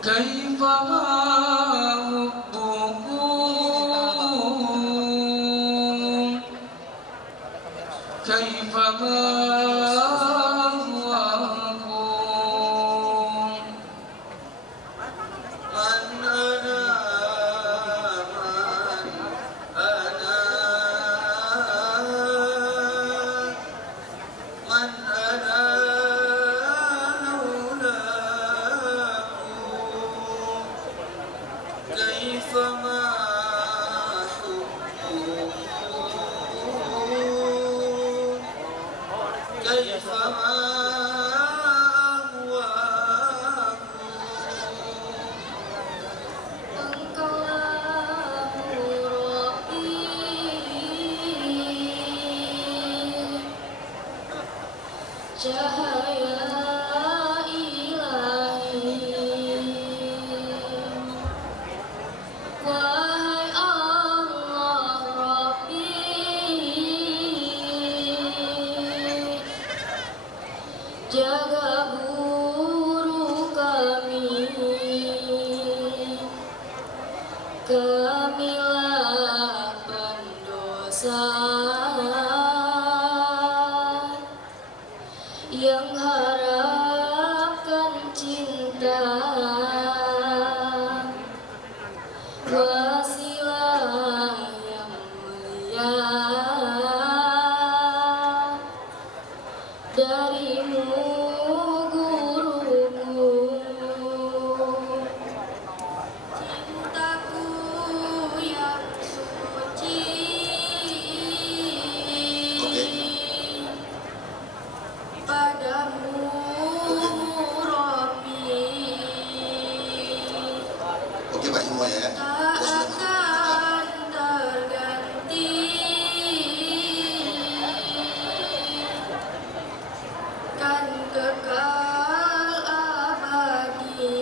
كيف أحبكم كيف أهواكم من أنا من أنا لولاكم كيف ما حبكم كيف ما cahaya ilahi, wahai Allah Rabbi, jaga guru kamilah pendosa yang harapkan cinta, wasilah yang mulia darimu guruku. Cintaku yang suci padamu Rabbi, Oke Pak semua ya. tak akan terganti, kan kekal abadi,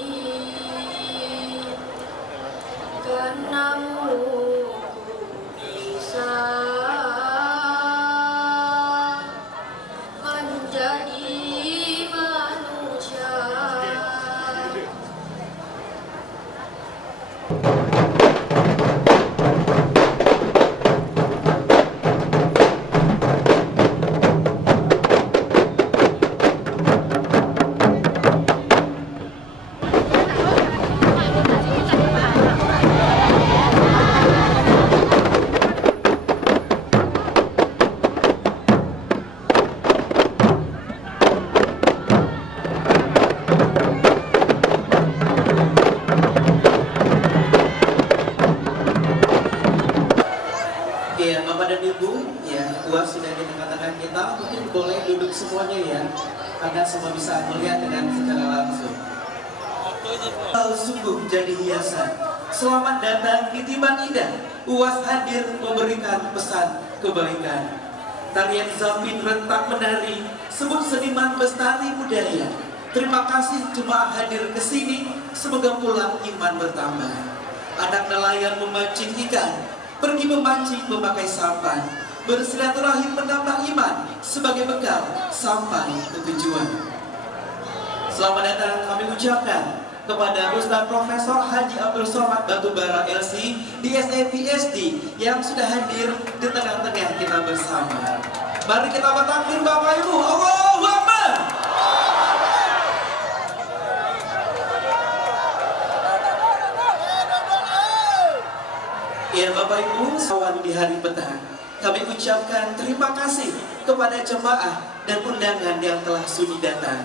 karenamu ku bisa menjadi manusia. Ya, Bapak dan Ibu, ya, UAS sudah di tengah-tengah kita, mungkin boleh duduk semuanya ya, agar semua bisa melihat dengan secara langsung. Sungguh jadi hiasan. Selamat datang di Tiban Indah. UAS hadir memberikan pesan kebaikan. Tarian Zapin rentak menari, sebut seniman bestari budaya. Terima kasih jemaah hadir ke sini, semoga pulang iman bertambah. Anak nelayan memancing ikan, pergi memancing memakai sampan, bersilaturahim menambah iman sebagai bekal sampai ke tujuan. Selamat datang kami ucapkan kepada Ustaz Profesor Haji Abdul Somad Batubara LC di SAPSD yang sudah hadir di tengah-tengah kita bersama. Mari kita bertakbir Bapak Ibu. Allahu Akbar. Ya Bapak Ibu, sawan di hari petang, kami ucapkan terima kasih kepada jemaah dan undangan yang telah sudi datang.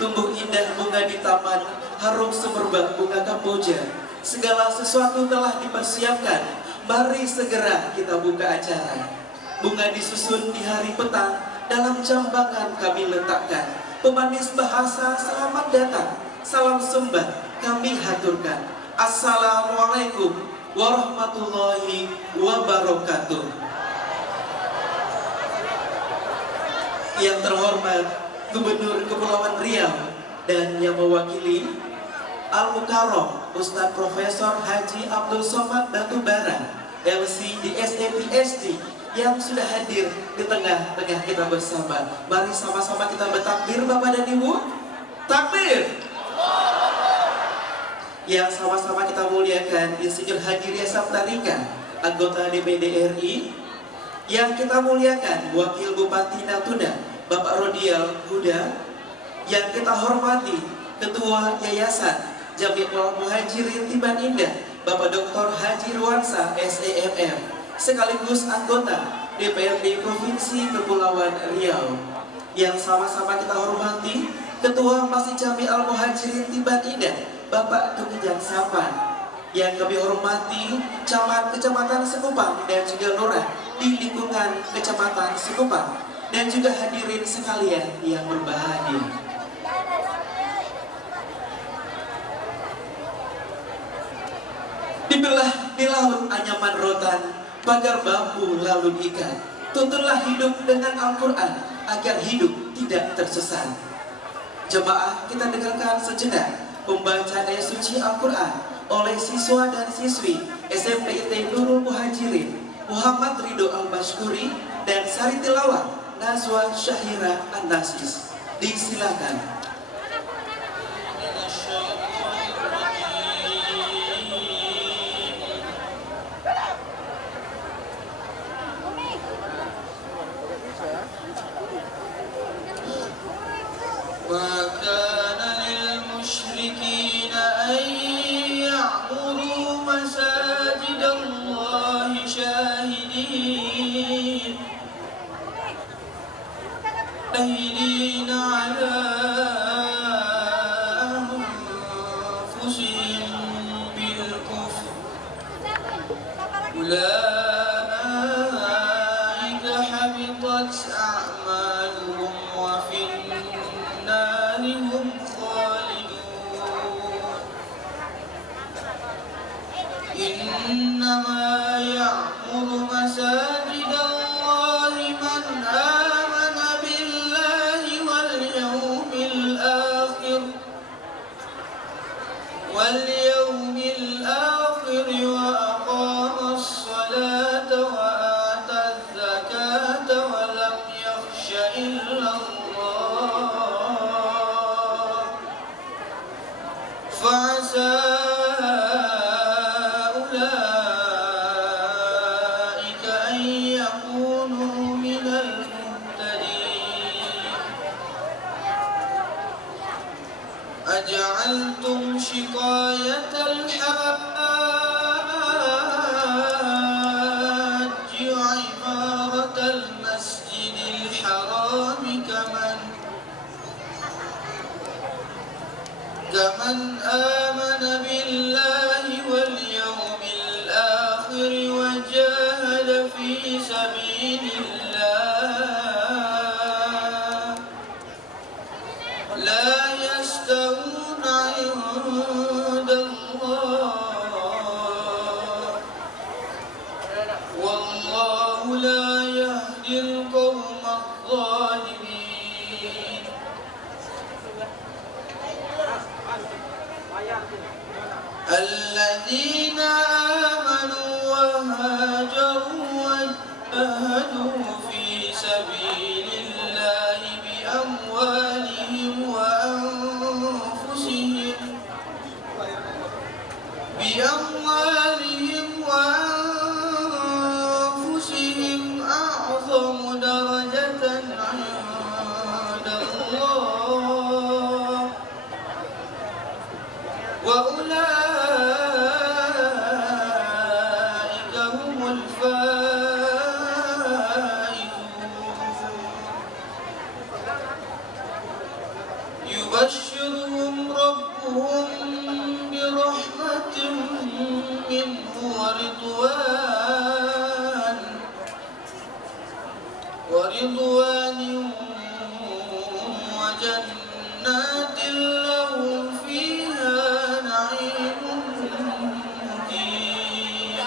Tumbuh indah bunga di taman, harum semerbak bunga kamboja. Segala sesuatu telah dipersiapkan, mari segera kita buka acara. Bunga disusun di hari petang, dalam jambangan kami letakkan. Pemanis bahasa selamat datang, salam sembah kami haturkan. Assalamualaikum warahmatullahi wabarakatuh. Yang terhormat Gubernur Kepulauan Riau dan yang mewakili Al-Mukarram Ustadz Profesor Haji Abdul Somad Batubara LC di SAPSD yang sudah hadir di tengah-tengah kita bersama. Mari sama-sama kita bertakbir Bapak dan Ibu. Takbir. Yang sama-sama kita muliakan Insinyur Hadiria Saptarika, anggota DPD RI. Yang kita muliakan Wakil Bupati Natuna, Bapak Rodial Huda. Yang kita hormati Ketua Yayasan Jami'ul Muhajirin Tiban Indah, Bapak Dr. Haji Ruansa SEMM, sekaligus anggota DPRD Provinsi Kepulauan Riau. Yang sama-sama kita hormati Ketua Masjid Jami'ul Muhajirin Tiban Indah, Bapak Tukijang Sapan. Yang kami hormati camat Kecamatan Sekupang dan juga lurah di lingkungan Kecamatan Sekupang, dan juga hadirin sekalian yang berbahagia. Dibelah di laut anyaman rotan, pagar bambu lalu ikan. Tuntunlah hidup dengan Al-Quran agar hidup tidak tersesat. Jemaah, kita dengarkan sejenak pembacaan ayat suci Al-Quran oleh siswa dan siswi SMP IT Nurul Muhajirin Muhammad Ridho Al-Mashkuri dan Sari Tilawah Nazwa Syahira An-Nasis. Disilakan. شاهدين على أنفسهم بالكفر أولئك حبطت أعمالهم وفي النار هم خالدون إنما يعمر مساجد الله من آمن بالله واليوم الآخر وأقام الصلاة وآتى الزكاة ولم يخش إلا الله فعسى أولئك أن يكونوا من المهتدين أجعلتم شقاية الحاج وعمارة المسجد الحرام كمن آمن بالله واليوم الآخر وجاهد في سبيل الله لا يستوون عند الله والله لا يهدي القوم الظالمين الذين آمنوا وهاجروا وجاهدوا في سبيل الله بأموالهم وأنفسهم أعظم درجة عند الله وأولئك هم الفائزون يبشرهم ربهم برحمة منه ورضوان وجنات لهم فيها نعيم مقيم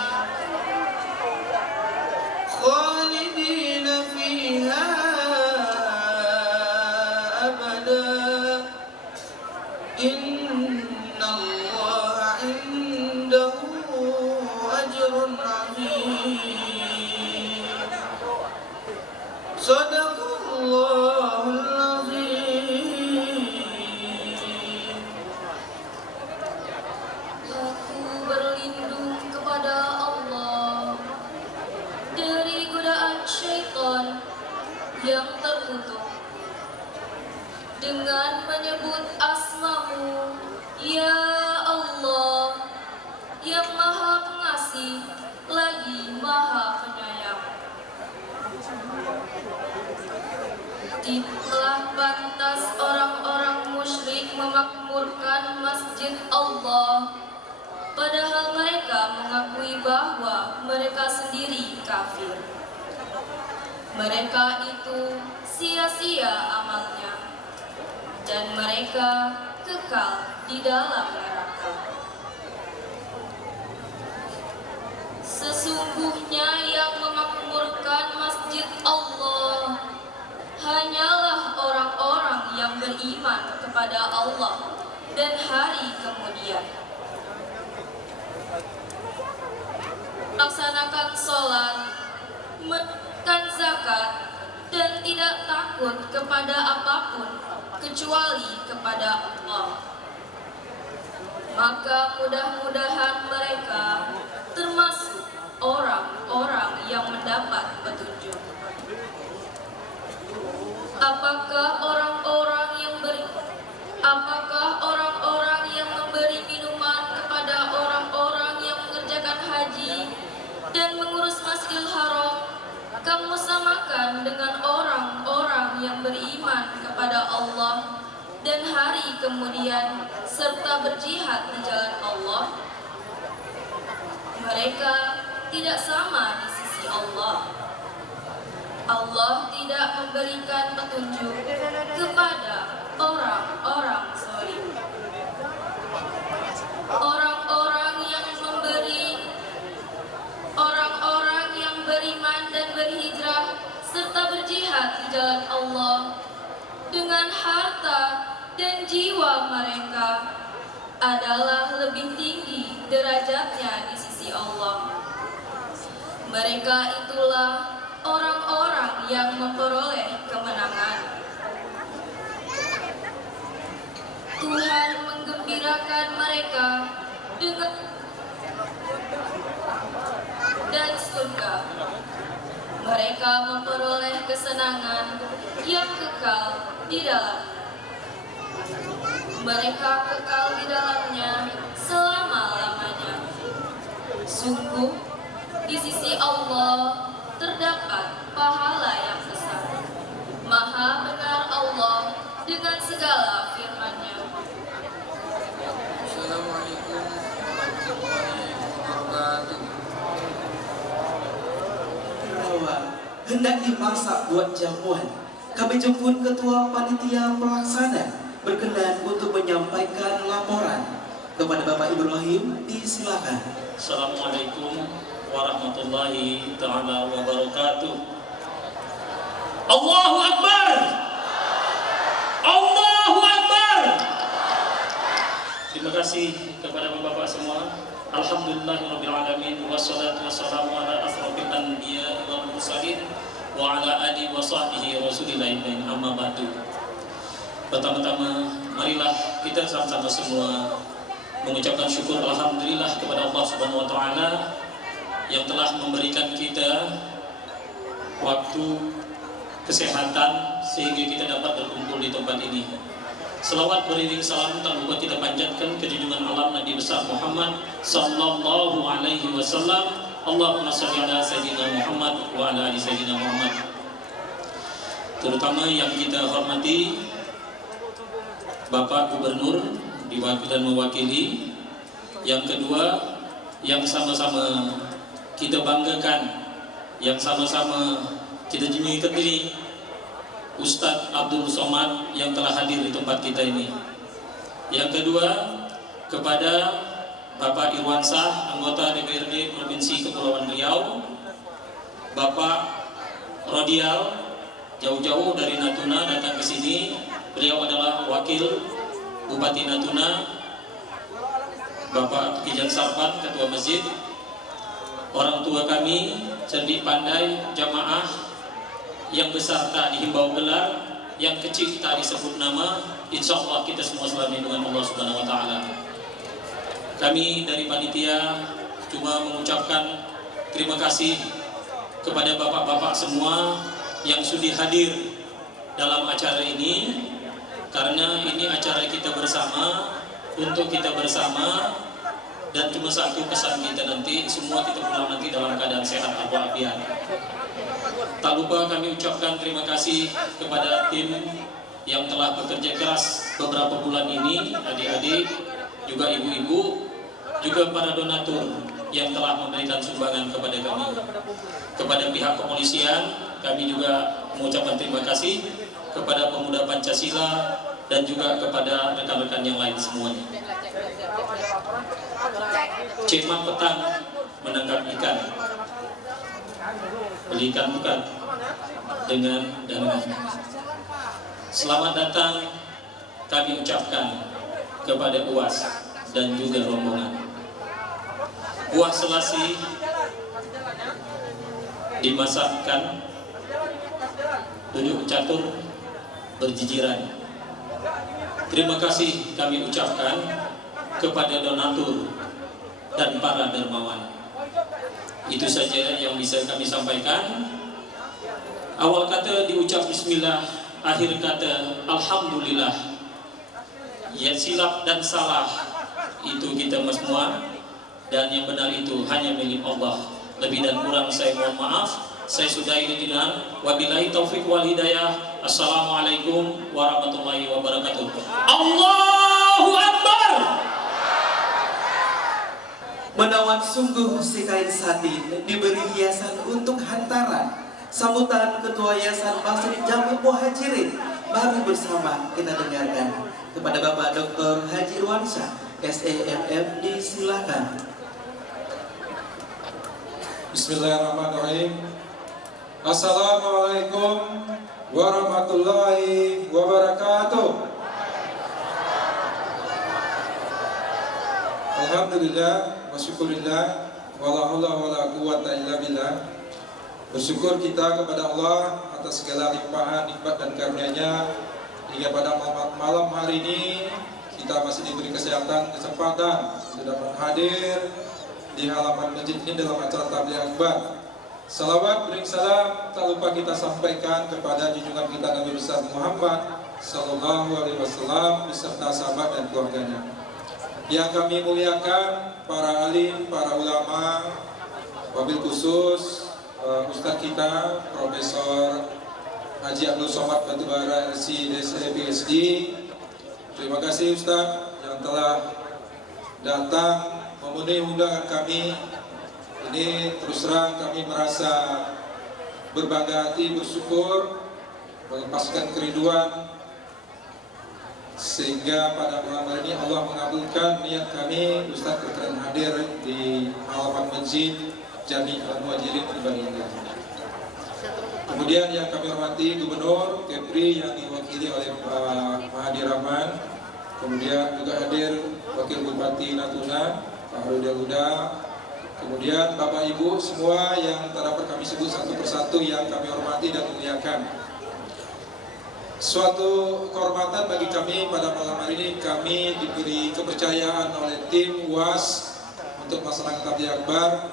خالدين فيها أبدا إن الله عنده أجر عظيم صدق الله العظيم masjid Allah, padahal mereka mengakui bahwa mereka sendiri kafir. Mereka itu sia-sia amalnya, dan mereka kekal di dalam neraka. Sesungguhnya yang memakmurkan masjid Allah hanyalah orang-orang yang beriman kepada Allah dan hari kemudian, melaksanakan sholat, menunaikan zakat, dan tidak takut kepada apapun kecuali kepada Allah. Maka mudah-mudahan mereka termasuk orang-orang yang mendapat petunjuk. Apakah orang-orang yang memberi minuman kepada orang-orang yang mengerjakan haji dan mengurus Masjidil Haram kamu samakan dengan orang-orang yang beriman kepada Allah dan hari kemudian serta berjihad di jalan Allah? Mereka tidak sama di sisi Allah. Allah tidak memberikan petunjuk kepada orang-orang zalim. Orang-orang yang beriman dan berhijrah serta berjihad di jalan Allah dengan harta dan jiwa mereka adalah lebih tinggi derajatnya di sisi Allah. Mereka itulah orang-orang yang memperoleh kemenangan. Tuhan menggembirakan mereka dengan dan surga. Mereka memperoleh kesenangan yang kekal di dalam. Mereka kekal di dalamnya selama-lamanya. Sungguh di sisi Allah terdapat pahala yang besar. Maha benar Allah dengan segala firman-Nya. Assalamualaikum warahmatullahi wabarakatuh. Bahwa hendak dimasak buat jamuan, kami jemput Ketua Panitia Pelaksana berkenan untuk menyampaikan laporan kepada Bapak Ibrahim. Disilakan. Assalamualaikum warahmatullahi ta'ala wabarakatuh. Allahu Akbar. Allahu Akbar. Terima kasih kepada bapak-bapak semua. Alhamdulillahirrabbilalamin. Wassalatu wassalamu ala asrafil anbiya wal mursalin wa ala alihi wa sahbihi rasulillahi amma ba'du. Pertama-tama marilah kita sama-sama semua mengucapkan syukur alhamdulillah kepada Allah Subhanahu wa taala yang telah memberikan kita waktu, kesehatan sehingga kita dapat berkumpul di tempat ini. Selawat beriring salam tak lupa kita panjatkan ke junjungan alam Nabi besar Muhammad sallallahu alaihi wasallam. Allahumma shalli ala sayyidina Muhammad wa ala ali sayyidina Muhammad. Terutama yang kita hormati Bapak Gubernur dan mewakili. Yang kedua, yang sama-sama kita banggakan, yang sama-sama kita junjung tinggi, Ustadz Abdul Somad yang telah hadir di tempat kita ini. Yang kedua, kepada Bapak Irwansah, anggota DPRD Provinsi Kepulauan Riau, Bapak Rodial jauh-jauh dari Natuna datang ke sini. Beliau adalah wakil Bupati Natuna, Bapak Kijan Sarpan, Ketua Masjid, orang tua kami, cerdik pandai, jamaah yang besar tak dihimbau gelar, yang kecil tak disebut nama. Insya Allah kita semua selalu dengan Allah Subhanahu Wa Taala. Kami dari panitia cuma mengucapkan terima kasih kepada bapak-bapak semua yang sudi hadir dalam acara ini, karena ini acara kita bersama, untuk kita bersama, dan cuma satu pesan kita nanti, semua kita pulang nanti dalam keadaan sehat walafiat. Tak lupa kami ucapkan terima kasih kepada tim yang telah bekerja keras beberapa bulan ini, adik-adik, juga ibu-ibu, juga para donatur yang telah memberikan sumbangan kepada kami. Kepada pihak kepolisian, kami juga mengucapkan terima kasih kepada pemuda Pancasila dan juga kepada rekan-rekan yang lain semuanya. Cemat petang menangkap ikan, beli ikan bukan dengan dana. Selamat datang kami ucapkan kepada UAS dan juga rombongan. Buah selasi dimasakkan, duduk catur berjijiran. Terima kasih kami ucapkan kepada donatur dan para dermawan. Itu saja yang bisa kami sampaikan. Awal kata diucap bismillah, akhir kata alhamdulillah. Ya, silap dan salah itu kita semua, dan yang benar itu hanya milik Allah. Lebih dan kurang saya mohon maaf. Saya sudahi dengan wabillahi taufik wal hidayah. Assalamualaikum warahmatullahi wabarakatuh. Allahu Akbar. Menawan sungguh si kain satin diberi hiasan untuk hantaran. Sambutan Ketua Yayasan Masjid Jami Muhajirin baru bersama kita dengarkan. Kepada Bapak Dr. Haji Irwansyah, SEMM, disilakan. Bismillahirrahmanirrahim. Assalamualaikum warahmatullahi wabarakatuh. Alhamdulillah wa syukurillah wa la haula wa la quwwata illa billah. Bersyukur kita kepada Allah atas segala limpahan nikmat dan karunia-Nya hingga pada malam hari ini kita masih diberi kesempatan untuk dapat hadir di halaman masjid ini dalam acara tabligh akbar. Salawat bering salam tak lupa kita sampaikan kepada junjungan kita Nabi besar Muhammad sallallahu alaihi wasallam beserta sahabat dan keluarganya. Yang kami muliakan para alim, para ulama, wabil khusus Ustadz kita Profesor Haji Abdul Somad Batubara LC DSE PhD. Terima kasih Ustadz yang telah datang memenuhi undangan kami. Ini terus terang kami merasa berbangga hati, bersyukur, melepaskan kerinduan, sehingga pada malam hari ini Allah mengabulkan niat kami Ustadz berkenan hadir di halaman masjid Jami Al-Muhajirin di Baginda. Kemudian yang kami hormati Gubernur Kepri yang diwakili oleh Pak Mahathir Rahman. Kemudian juga hadir Wakil Bupati Natuna Pak Rudel Huda. Kemudian Bapak Ibu semua yang dapat kami sebut satu persatu yang kami hormati dan muliakan. Suatu kehormatan bagi kami pada malam hari ini, kami diberi kepercayaan oleh tim UAS untuk melaksanakan tabligh akbar.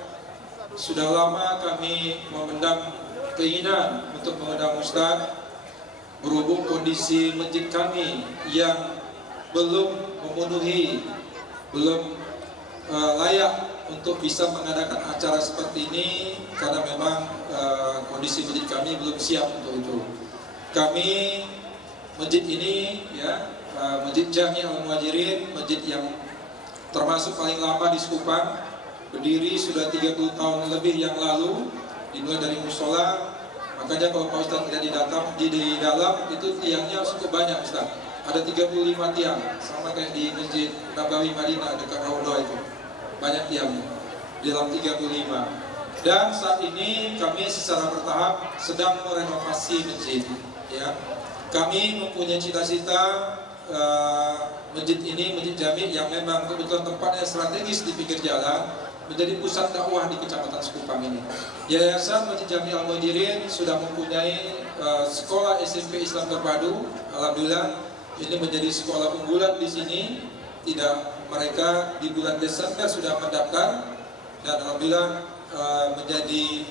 Sudah lama kami memendam keinginan untuk mengundang Ustadz, berhubung kondisi masjid kami yang belum memenuhi, belum layak untuk bisa mengadakan acara seperti ini, karena memang kondisi masjid kami belum siap untuk itu. Kami masjid ini ya, Masjid Jami Al-Muhajirin, masjid yang termasuk paling lama di Sekupang, berdiri sudah 30 tahun lebih yang lalu, dimulai dari musola. Makanya kalau Pak Ustadz tidak di dalam itu tiangnya cukup banyak Ustadz. Ada 35 tiang, sama kayak di Masjid Nabawi Madinah dekat Raudhah itu. Banyak tiangnya, di dalam 35. Dan saat ini kami secara bertahap sedang merenovasi masjid. Ya, kami mempunyai cita-cita masjid ini, Masjid Jami yang memang kebetulan tempatnya strategis di pinggir jalan, menjadi pusat dakwah di Kecamatan Sekupang ini. Yayasan Masjid Jami Al-Muhajirin sudah mempunyai sekolah SMP Islam terpadu. Alhamdulillah ini menjadi sekolah unggulan di sini. Tidak, mereka di bulan Desember sudah mendaftar dan alhamdulillah menjadi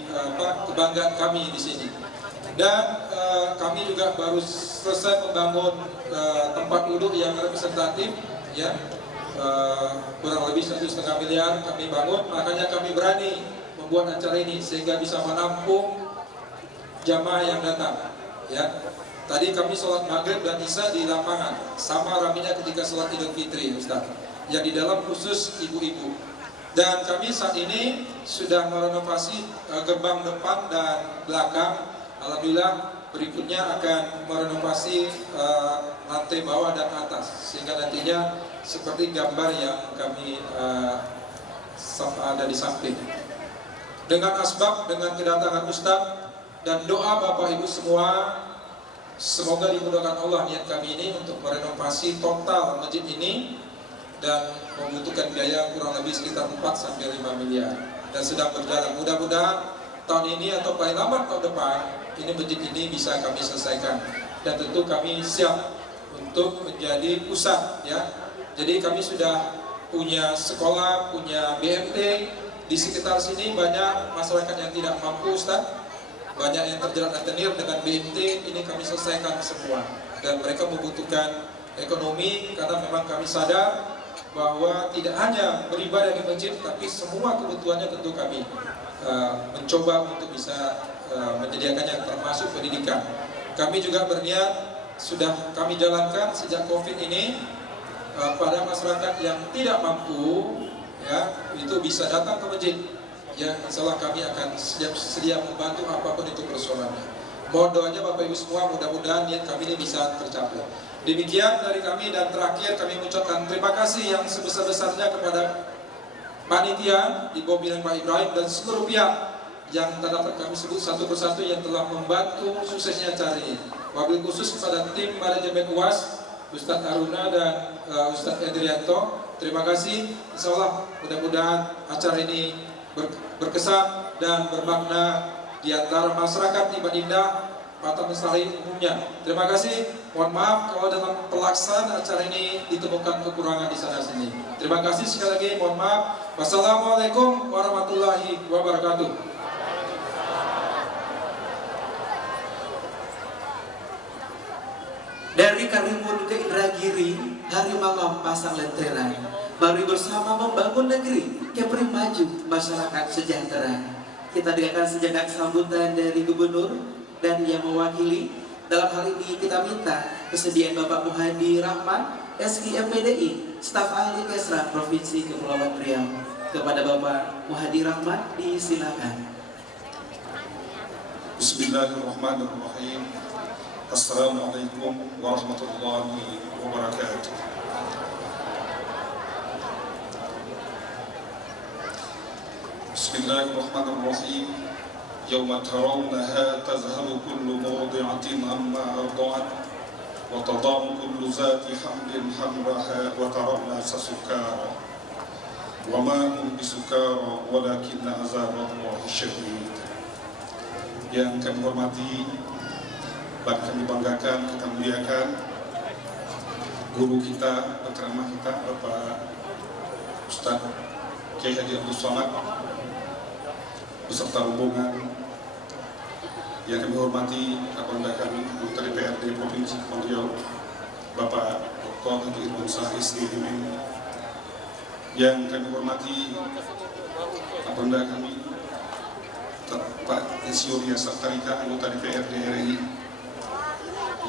kebanggaan kami di sini. Dan kami juga baru selesai membangun tempat duduk yang representatif, ya, kurang lebih 1,5 miliar kami bangun. Makanya kami berani membuat acara ini sehingga bisa menampung jamaah yang datang. Ya, tadi kami sholat maghrib dan isya di lapangan, sama ramainya ketika sholat Idul Fitri, Ustaz. yang di dalam khusus ibu-ibu. Dan kami saat ini sudah merenovasi gerbang depan dan belakang. Alhamdulillah berikutnya akan merenovasi lantai bawah dan atas, sehingga nantinya seperti gambar yang kami ada di samping. Dengan asbab, dengan kedatangan Ustadz dan doa Bapak Ibu semua, semoga dimudahkan Allah niat kami ini untuk merenovasi total masjid ini, dan membutuhkan biaya kurang lebih sekitar 4-5 miliar, dan sedang berjalan. Mudah-mudahan tahun ini atau paling lambat tahun depan ini masjid ini bisa kami selesaikan, dan tentu kami siap untuk menjadi pusat, ya. Jadi kami sudah punya sekolah, punya BMT. Di sekitar sini banyak masyarakat yang tidak mampu, Ustaz. Banyak yang terjerat rentenir dengan BMT, ini kami selesaikan semua. Dan mereka membutuhkan ekonomi, karena memang kami sadar bahwa tidak hanya beribadah di masjid, tapi semua kebutuhannya tentu kami mencoba untuk bisa menyediakannya, termasuk pendidikan. Kami juga berniat, sudah kami jalankan sejak COVID ini, pada masyarakat yang tidak mampu, ya, itu bisa datang ke masjid. Ya, insyaallah kami akan sedia membantu apapun itu persoalannya. Mohon doanya Bapak Ibu semua, mudah-mudahan niat kami ini bisa tercapai. Demikian dari kami, dan terakhir kami mengucapkan terima kasih yang sebesar-besarnya kepada panitia di bawah pimpinan Pak Ibrahim dan seluruh pihak yang dapat kami sebut satu persatu yang telah membantu suksesnya acara ini. Wabil khusus kepada tim manajemen UAS, Ustadz Aruna dan Ustadz Edrianto. Terima kasih. Insyaallah mudah-mudahan acara ini berkesan dan bermakna di antara masyarakat Iban Indah, Batam Lestari umumnya. Terima kasih. Mohon maaf kalau dalam pelaksanaan acara ini ditemukan kekurangan di sana sini. Terima kasih sekali lagi. Mohon maaf. Wassalamualaikum warahmatullahi wabarakatuh. Dari Karimun ke Indragiri, hari malam pasang lentera. Mari bersama membangun negeri yang beri maju, masyarakat sejahtera. Kita dengarkan sejenak sambutan dari Gubernur dan yang mewakili. Dalam hal ini kita minta kesediaan Bapak Muhadi Rahman, SI MPDI, staf ahli Kesra Provinsi Kepulauan Riau. Kepada Bapak Muhadi Rahman, disilakan. Bismillahirrahmanirrahim. Assalamualaikum warahmatullahi wabarakatuh. Bismillahirrahmanirrahim. Yawma tarawnaha tazhalu kullu murdi'atin amma arda'at wa tada'u kullu zati hamlin hamlaha wa tarawna sasukara wa ma hum bisukara walakinna azaballahi syadid. Yang kami hormati, kami banggakan, kita muliakan guru kita, penceramah kita, Bapak Ustaz Kiai Haji Abdul Somad, beserta rombongan yang kami hormati, Kapolda kami, Anggota DPRD Provinsi Kepulauan Riau, Bapak Dr. Haji Irwan Shah SDM, yang kami hormati, Kapolda kami, Pak Insinyur Yasar Tarika, Anggota DPRD RI,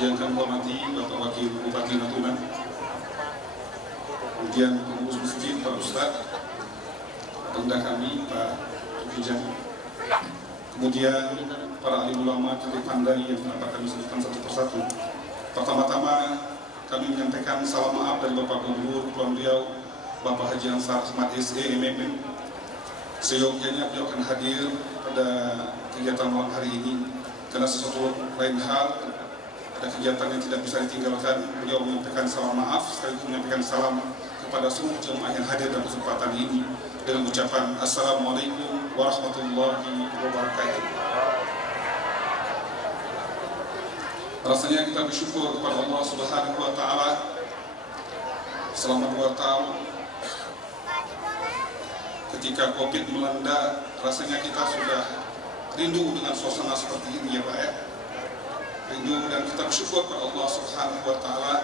yang kami hormati Bapak Wakil Bupati Natuna, kemudian pengurus masjid Pak Ustadz, Kapolda kami Pak Tukijan, kemudian para alim ulama dari Pandai yang dapat kami sebutkan satu persatu. Pertama-tama kami menyampaikan salam maaf dari Bapak Gubernur Kepulauan Riau, Bapak Haji Ansar Ahmad SE MM. Seyogianya beliau akan hadir pada kegiatan malam hari ini, karena sesuatu lain hal, ada kegiatan yang tidak bisa ditinggalkan. Beliau menyampaikan salam maaf sekaligus menyampaikan salam kepada seluruh jemaah yang hadir dalam kesempatan ini dengan ucapan Assalamualaikum warahmatullahi wabarakatuh. Rasanya kita bersyukur kepada Allah Subhanahu wa Ta'ala selama 2 tahun ketika COVID melanda. Rasanya kita sudah rindu dengan suasana seperti ini, ya Pak, ya. Rindu, dan kita bersyukur kepada Allah Subhanahu wa Ta'ala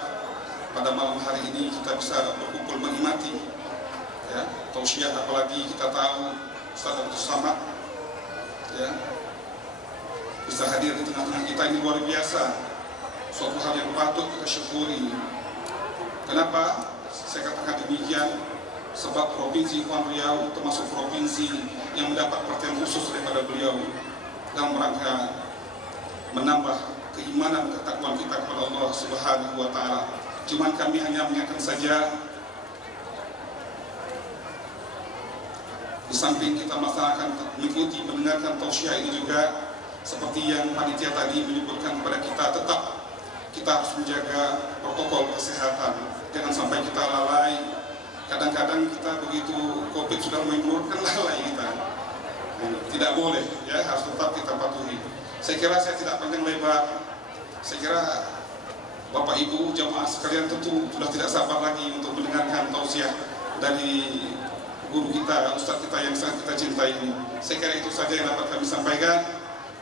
pada malam hari ini kita bisa berkumpul menikmati, ya, tausiah, apalagi kita tahu Ustaz Abdul Somad, ya, bisa hadir di tengah-tengah kita, ini luar biasa, suatu hal yang patut kita syukuri. Kenapa? saya katakan demikian sebab Provinsi Kepulauan Riau termasuk provinsi yang mendapat perhatian khusus daripada beliau dalam rangka menambah keimanan ketakwaan kita kepada Allah Subhanahu wa taala. Cuman kami hanya mengingatkan saja, di samping kita melaksanakan mengikuti mendengarkan tausiah ini juga seperti yang panitia tadi menyebutkan kepada kita, tetap kita harus menjaga protokol kesehatan, jangan sampai kita lalai. Kadang-kadang kita begitu COVID sudah menurunkan lalai kita. Tidak boleh, ya, harus tetap kita patuhi. Saya kira saya tidak panjang lebar. Saya kira Bapak Ibu jamaah sekalian tentu sudah tidak sabar lagi untuk mendengarkan tausiah dari guru kita, ustaz kita yang sangat kita cintai ini. Saya kira itu saja yang dapat kami sampaikan.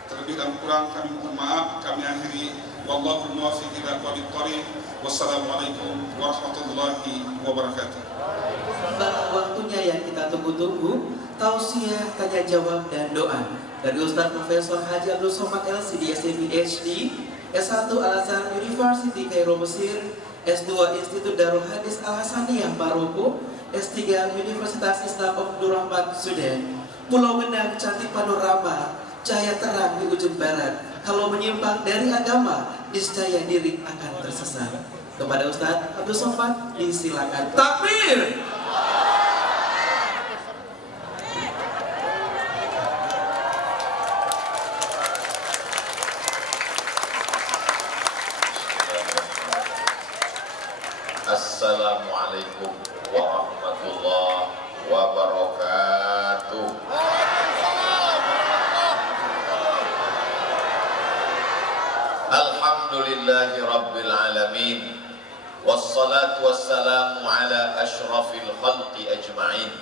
Terlebih dan kurang kami mohon maaf. Kami akhiri. Wallahu muwaffiq ila aqwamit thoriq. Wassalamualaikum warahmatullahi wabarakatuh. Waktunya yang kita tunggu-tunggu, tausiah, tanya jawab dan doa dari Ustaz Profesor Haji Abdul Somad LCD STP HD, S1 Al-Azhar University Kairo Mesir, S2 Institut Darul Hadis Al-Hasaniyah Maroko, S3 Universitas Islam Abdul Rahman Sudan. Pulau Benang cantik panorama, cahaya terang di ujung barat. Kalau menyimpang dari agama, niscaya diri akan tersesat. Kepada Ustaz Abdul Somad disilakan. Takbir! Assalamualaikum warahmatullahi wabarakatuh. Alhamdulillahi rabbil alamin. Wassalatu wassalamu ala ashrafil khalqi ajma'in.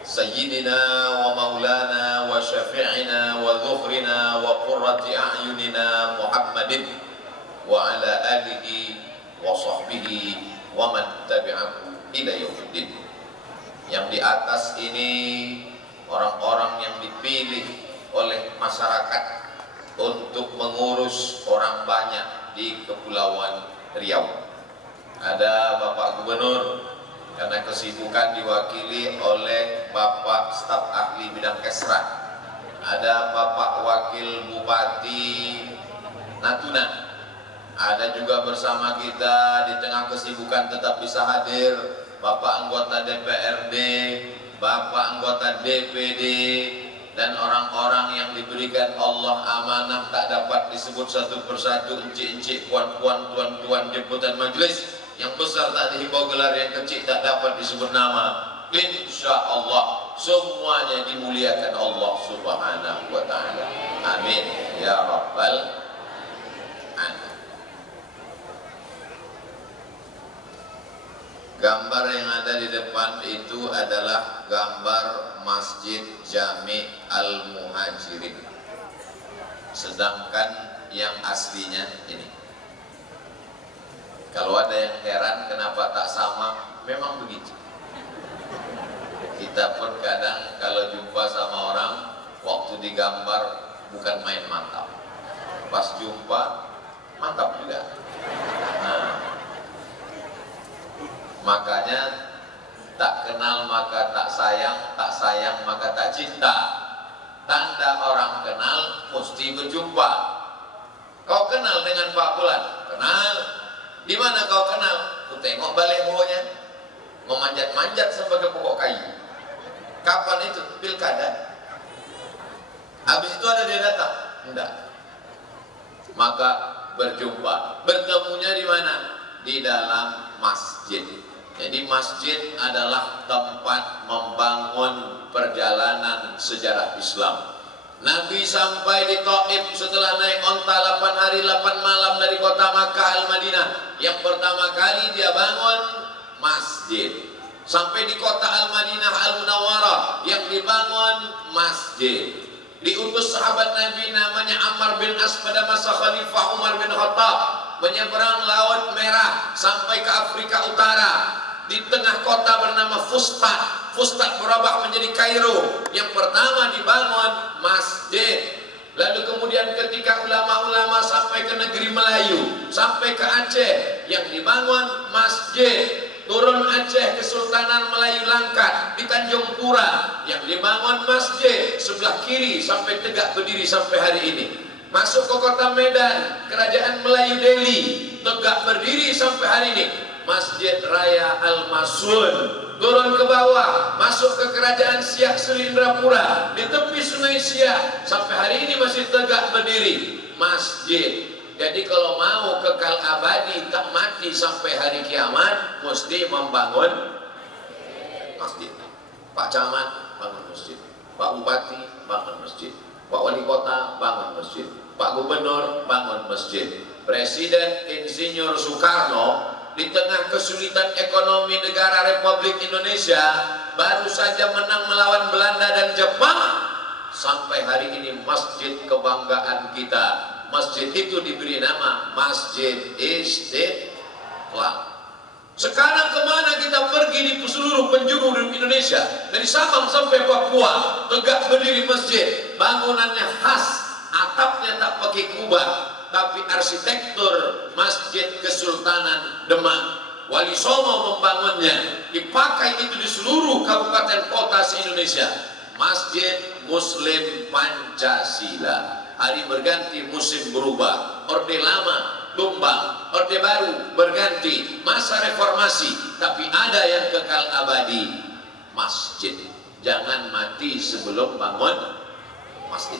Sayyidina wa maulana wa syafi'ina wa dhuhrina wa qurrati a'yunina Muhammadin wa ala alihi wa sahbihi wa man tabi'ahu ila yaumiddin. Yang di atas ini orang-orang yang dipilih oleh masyarakat untuk mengurus orang banyak di Kepulauan Riau. Ada Bapak Gubernur karena kesibukan diwakili oleh Bapak Staf Ahli Bidang Kesra. Ada Bapak Wakil Bupati Natuna. Ada juga bersama kita di tengah kesibukan tetap bisa hadir Bapak anggota DPRD, Bapak anggota DPD, dan orang-orang yang diberikan Allah amanah tak dapat disebut satu persatu, encik-encik, puan-puan, tuan-tuan, jemputan majelis yang besar tak dihimbau gelar, yang kecil tak dapat disebut nama. Insya Allah semuanya dimuliakan Allah Subhanahu wa ta'ala. Amin ya rabbal alamin. Gambar yang ada di depan itu adalah gambar Masjid Jami' Al-Muhajirin. Sedangkan yang aslinya ini. Kalau ada yang heran kenapa tak sama, memang begitu. Kita pun kadang kalau jumpa sama orang, waktu digambar bukan main mantap. Pas jumpa, mantap juga. Nah, makanya tak kenal maka tak sayang maka tak cinta. Tanda orang kenal mesti berjumpa. Kau kenal dengan Pak Fulan? Kenal. Di mana kau kenal? Ku tengok balehonya memanjat-manjat sampai ke pokok kayu. Kapan itu? Pilkada. Habis itu ada dia datang? Enggak. Maka berjumpa. Bertemunya di mana? Di dalam masjid. Jadi masjid adalah tempat membangun perjalanan sejarah Islam. Nabi sampai di Taif setelah naik onta 8 hari 8 malam dari kota Makkah Al-Madinah. Yang pertama kali dia bangun masjid. Sampai di kota Al-Madinah Al-Munawwarah yang dibangun masjid. Diutus sahabat Nabi namanya Ammar bin As pada masa Khalifah Umar bin Khattab menyeberang Laut Merah sampai ke Afrika Utara. Di tengah kota bernama Fustat. Fustat berubah menjadi Kairo. Yang pertama dibangun masjid. Lalu kemudian ketika ulama-ulama sampai ke negeri Melayu, sampai ke Aceh, yang dibangun masjid. turun Aceh, Kesultanan Melayu Langkat, di Tanjung Pura yang dibangun masjid sebelah kiri sampai tegak berdiri sampai hari ini. Masuk ke kota Medan, Kerajaan Melayu Delhi, tegak berdiri sampai hari ini. Masjid Raya Al-Masun, turun ke bawah, masuk ke Kerajaan Siak Serindrapura, di tepi Sungai Siak, sampai hari ini masih tegak berdiri. Masjid. Jadi kalau mau kekal abadi tak mati sampai hari kiamat, mesti membangun masjid. Pak Camat bangun masjid, Pak Bupati bangun masjid, Pak Wali Kota bangun masjid, Pak Gubernur bangun masjid. Presiden Insinyur Soekarno di tengah kesulitan ekonomi negara Republik Indonesia baru saja menang melawan Belanda dan Jepang, sampai hari ini masjid kebanggaan kita. Masjid itu diberi nama Masjid Istiqlal. Sekarang kemana kita pergi di seluruh penjuru Indonesia, dari Sabang sampai Papua, tegak berdiri masjid. Bangunannya khas, atapnya tak pakai kubah, tapi arsitektur Masjid Kesultanan Demak. Wali Songo membangunnya, dipakai itu di seluruh kabupaten kota se-Indonesia. Masjid Muslim Pancasila. Hari berganti, musim berubah. Orde lama tumbang, orde baru berganti, masa reformasi, tapi ada yang kekal abadi, masjid. Jangan mati sebelum bangun masjid.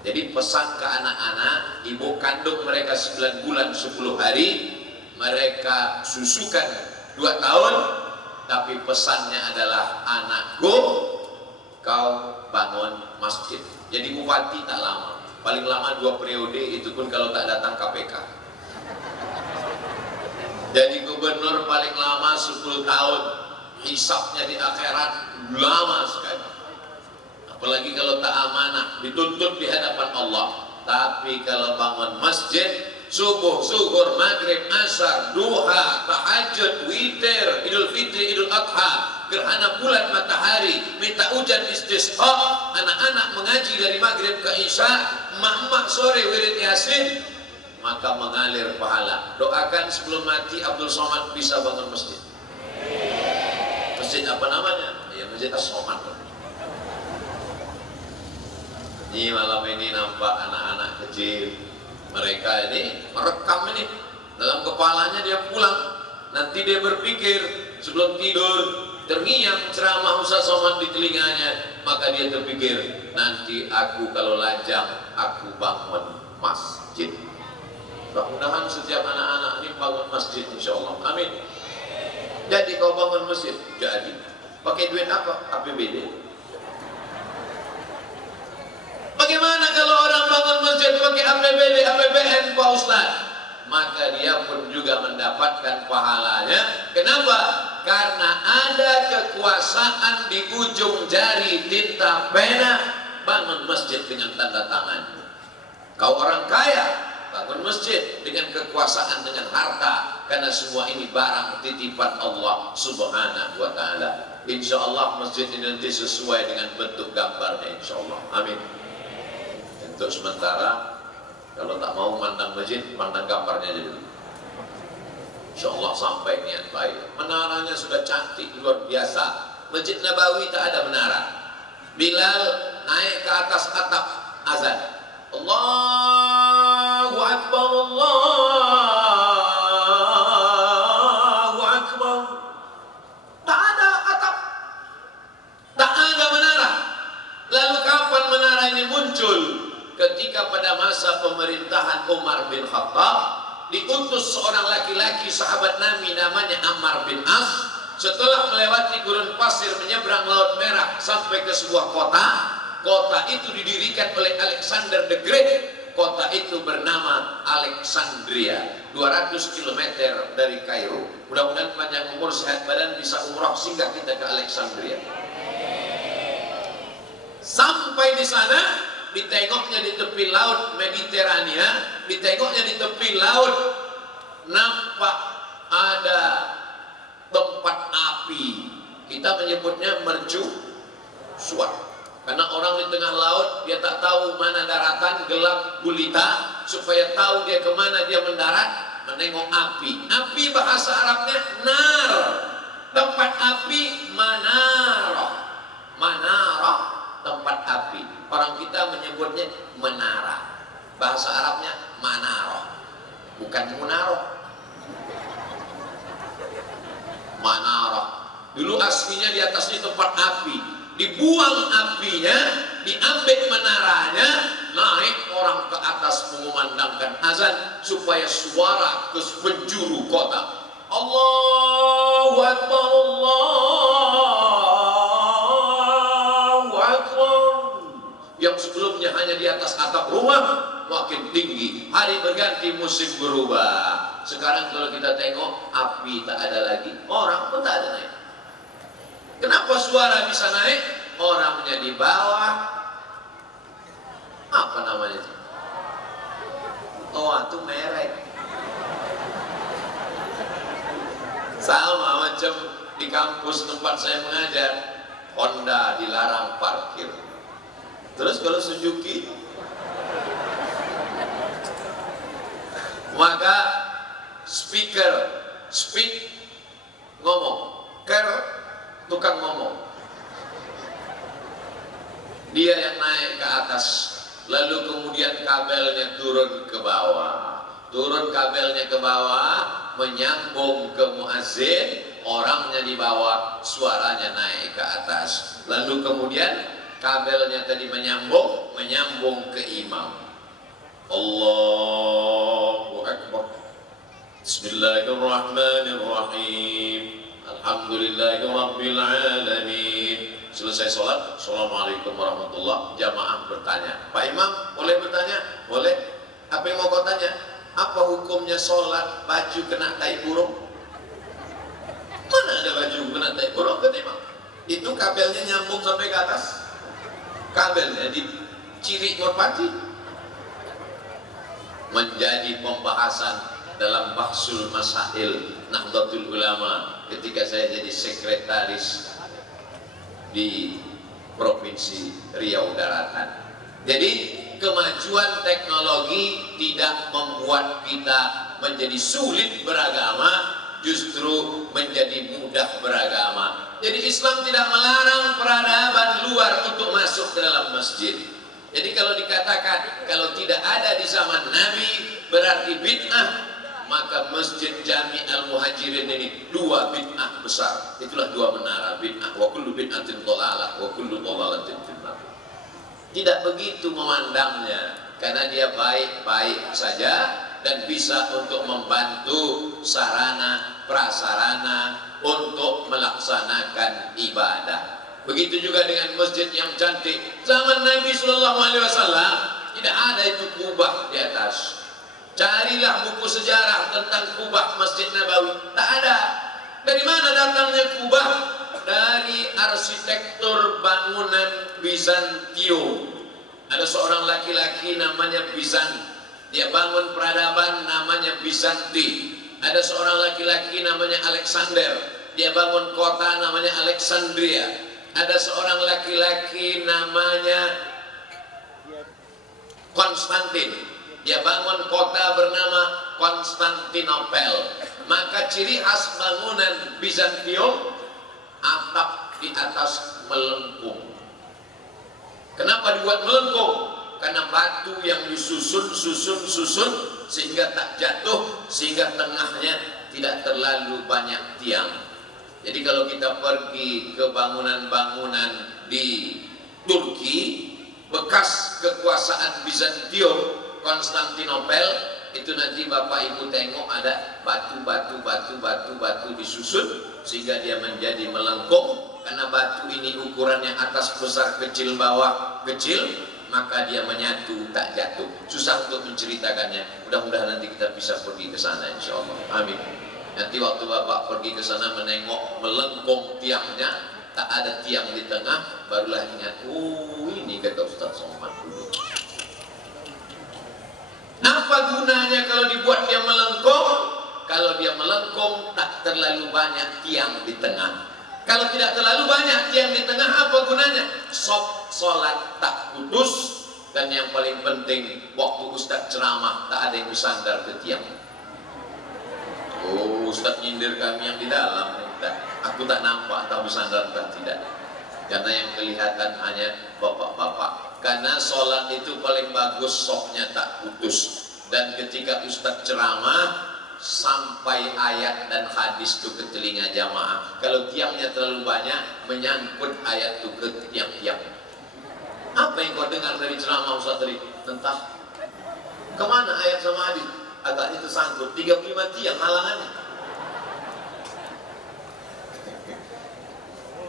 Jadi pesan ke anak-anak, ibu kandung mereka 9 bulan 10 hari, mereka susukan 2 tahun, tapi pesannya adalah, anakku, kau bangun masjid. Jadi bupati tak lama, paling lama 2 periode, itu pun kalau tak datang KPK. Jadi gubernur paling lama 10 tahun, hisapnya di akhirat lama sekali. Apalagi kalau tak amanah, dituntut di hadapan Allah. Tapi kalau bangun masjid, subuh, zuhur, maghrib, asar, duha, tahajud, witir, idul fitri, idul adha, gerhana bulan matahari, minta hujan istisqa, anak-anak mengaji dari maghrib ke isya, emak-emak sore wirid yasin, maka mengalir pahala. Doakan sebelum mati Abdul Somad bisa bangun masjid. Masjid apa namanya? Ya, Masjid As-Somad. Ini malam ini nampak anak-anak kecil, mereka ini merekam ini dalam kepalanya, dia pulang, nanti dia berpikir sebelum tidur, terngiang ceramah Ustaz Somad di telinganya, maka dia terpikir, nanti aku kalau lajang, aku bangun masjid. Mudah-mudahan setiap anak-anak ini bangun masjid, insya Allah. Amin. Jadi kau bangun masjid, jadi pakai duit apa? APBD. Bagaimana kalau orang bangun masjid pakai APBD, APBN, Pak Ustaz? Maka dia pun juga mendapatkan pahalanya. Kenapa? Karena ada kekuasaan di ujung jari tinta pena. Bangun masjid dengan tanda tangan. Kau orang kaya, bangun masjid dengan kekuasaan, dengan harta. Karena semua ini barang titipan Allah Subhanahu wa ta'ala. Insya Allah masjid ini nanti sesuai dengan bentuk gambarnya, insya Allah. Amin. Untuk sementara, kalau tak mau mandang masjid, mandang gambarnya aja dulu. Insya Allah sampai niat baik. Menaranya sudah cantik, luar biasa. Masjid Nabawi tak ada menara. Bilal naik ke atas atap azan. Allahu Akbar, Allahu Akbar. Tak ada atap, tak ada menara. Lalu kapan menara ini muncul? Ketika pada masa pemerintahan Umar bin Khattab, diutus seorang laki-laki sahabat Nabi namanya Ammar bin As. Setelah melewati gurun pasir, menyeberang Laut Merah sampai ke sebuah kota. Kota itu didirikan oleh Alexander the Great. Kota itu bernama Alexandria, 200 km dari Kairo. Mudah-mudahan panjang umur, sehat badan, bisa umrah singgah kita ke Alexandria. Sampai di sana, ditengoknya di tepi laut Mediterania, ditengoknya di tepi laut, nampak ada tempat api. Kita menyebutnya mercusuar. Karena orang di tengah laut, dia tak tahu mana daratan, gelap gulita. Supaya tahu dia kemana dia mendarat, menengok api. Api bahasa Arabnya nar. Tempat api manarah. Manarah, tempat api. Orang kita menyebutnya menara. Bahasa Arabnya manarah, bukan munarah. Manarah. Dulu aslinya di atasnya tempat api. Dibuang apinya, diambil menaranya, naik orang ke atas mengumandangkan azan supaya suara ke penjuru kota. Allahu Akbar, Allahu Akbar. Yang sebelumnya hanya di atas atap rumah, makin tinggi. Hari berganti, musim berubah. Sekarang kalau kita tengok, api tak ada lagi, orang pun tak ada naik. Kenapa suara bisa naik? Orangnya di bawah. Apa namanya itu? Oh, itu merek. Sama macam di kampus tempat saya mengajar, Honda dilarang parkir. Terus kalau Suzuki, maka speaker, speak, ngomong, tukang ngomong. Dia yang naik ke atas, lalu kemudian kabelnya turun ke bawah. Turun kabelnya ke bawah, menyambung ke muazzin, orangnya di bawah, suaranya naik ke atas. Lalu kemudian kabelnya tadi menyambung ke imam. Allahu Akbar. Bismillahirrahmanirrahim. Alhamdulillahirabbil alamin. Selesai sholat, assalamualaikum warahmatullah. Jamaah bertanya, Pak Imam boleh bertanya? Boleh. Apa yang mau kau tanya? Apa hukumnya sholat baju kena tai burung? Mana ada baju kena tai burung, kata Imam? Itu kabelnya nyambung sampai ke atas. Kabelnya diciri merpati. Menjadi pembahasan dalam Bahsul Masail Nahdlatul Ulama ketika saya jadi sekretaris di Provinsi Riau Daratan. Jadi kemajuan teknologi tidak membuat kita menjadi sulit beragama, justru menjadi mudah beragama. Jadi Islam tidak melarang peradaban luar untuk masuk ke dalam masjid. Jadi kalau dikatakan kalau tidak ada di zaman Nabi berarti bid'ah, maka Masjid Jami Al-Muhajirin ini dua bid'ah besar. Itulah dua menara bid'ah. Wa kullu bid'atin dhalalah wa kullu dhalalatin finnar. Tidak begitu memandangnya, karena dia baik-baik saja dan bisa untuk membantu sarana prasarana untuk melaksanakan ibadah. Begitu juga dengan masjid yang cantik. Zaman Nabi SAW tidak ada itu kubah di atas. Carilah buku sejarah tentang kubah Masjid Nabawi, tak ada. Dari mana datangnya kubah? Dari arsitektur bangunan Bizantium. Ada seorang laki-laki namanya Bizan, dia bangun peradaban namanya Bizanti. Ada seorang laki-laki namanya Alexander, dia bangun kota namanya Alexandria. Ada seorang laki-laki namanya Konstantin, dia bangun kota bernama Konstantinopel. Maka ciri khas bangunan Bizantium, atap di atas melengkung. Kenapa dibuat melengkung? Karena batu yang disusun sehingga tak jatuh, sehingga tengahnya tidak terlalu banyak tiang. Jadi kalau kita pergi ke bangunan-bangunan di Turki bekas kekuasaan Bizantium, Konstantinopel, itu nanti Bapak Ibu tengok ada batu disusun sehingga dia menjadi melengkung. Karena batu ini ukurannya atas besar, kecil, bawah kecil, maka dia menyatu, tak jatuh. Susah untuk menceritakannya. Mudah-mudahan nanti kita bisa pergi ke sana, insya Allah. Amin. Nanti waktu Bapak pergi ke sana menengok melengkung tiangnya, tak ada tiang di tengah, barulah ingat, oh ini kata Ustaz Somad dulu. Apa gunanya kalau dibuat dia melengkung? Kalau dia melengkung tak terlalu banyak tiang di tengah. Kalau tidak terlalu banyak tiang di tengah, apa gunanya? Sholat tak kudus, dan yang paling penting waktu Ustaz ceramah tak ada yang bersandar ke tiang. Oh, Ustaz nyindir kami yang di dalam. Aku tak nampak entah bersandar entah tidak. Karena yang kelihatan hanya bapak-bapak. Karena sholat itu paling bagus soknya tak putus. Dan ketika Ustadz ceramah sampai ayat dan hadis itu ke telinga jamaah. Kalau tiangnya terlalu banyak, menyangkut ayat itu ke tiang-tiang. Apa yang kau dengar dari ceramah Ustadz tadi? Entah kemana ayat sama hadis? Agaknya tersangkut 35 tiang halangannya.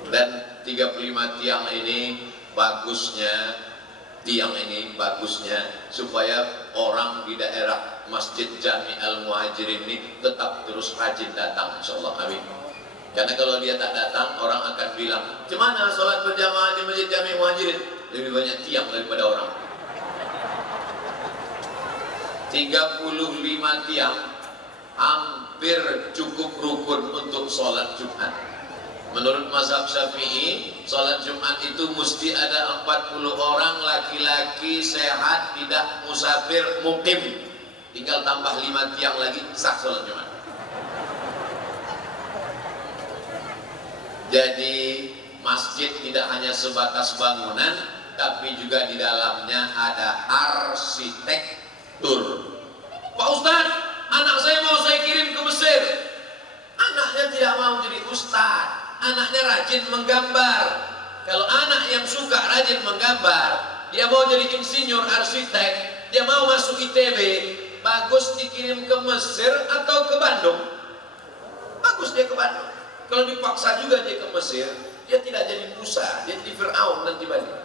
Dan 35 tiang ini bagusnya, supaya orang di daerah Masjid Jami Al-Muhajirin ini tetap terus rajin datang, insyaallah, amin. Karena kalau dia tak datang, orang akan bilang, "Gimana sholat berjamaah di Masjid Jami Al-Muhajirin?" Lebih banyak tiang daripada orang. 35 tiang hampir cukup rukun untuk sholat Jumat. Menurut mazhab Syafi'i, sholat Jumat itu mesti ada 40 orang laki-laki sehat, tidak musafir, mukim. Tinggal tambah 5 tiang lagi, sah sholat Jumat. Jadi masjid tidak hanya sebatas bangunan, tapi juga di dalamnya ada arsitektur. Pak Ustadz, anak saya mau saya kirim ke Mesir. Anaknya tidak mau jadi ustadz. Anaknya rajin menggambar. Kalau anak yang suka rajin menggambar, dia mau jadi insinyur arsitek, dia mau masuk ITB, bagus dikirim ke Mesir atau ke Bandung? Bagus dia ke Bandung. Kalau dipaksa juga dia ke Mesir, dia tidak jadi Musa, dia jadi Fir'aun nanti balik.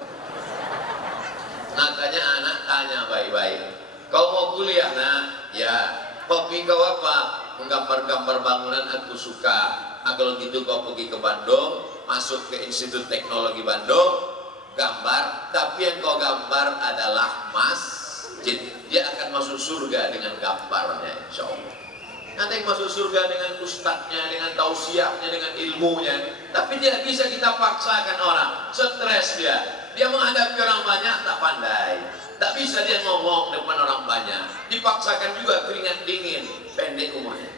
Makanya anak tanya baik-baik, kau mau kuliah nak? Ya. Hobi kau apa? Menggambar-gambar bangunan aku suka. Nah, kalau gitu kau pergi ke Bandung, masuk ke Institut Teknologi Bandung, gambar, tapi yang kau gambar adalah masjid. Dia akan masuk surga dengan gambarnya, insya Allah. Nanti yang masuk surga dengan ustadznya, dengan tausiahnya, dengan ilmunya. Tapi tidak bisa kita paksakan orang, stres dia. Dia menghadapi orang banyak tak pandai. Tak bisa dia ngomong depan orang banyak. Dipaksakan juga keringat dingin, pendek umurnya.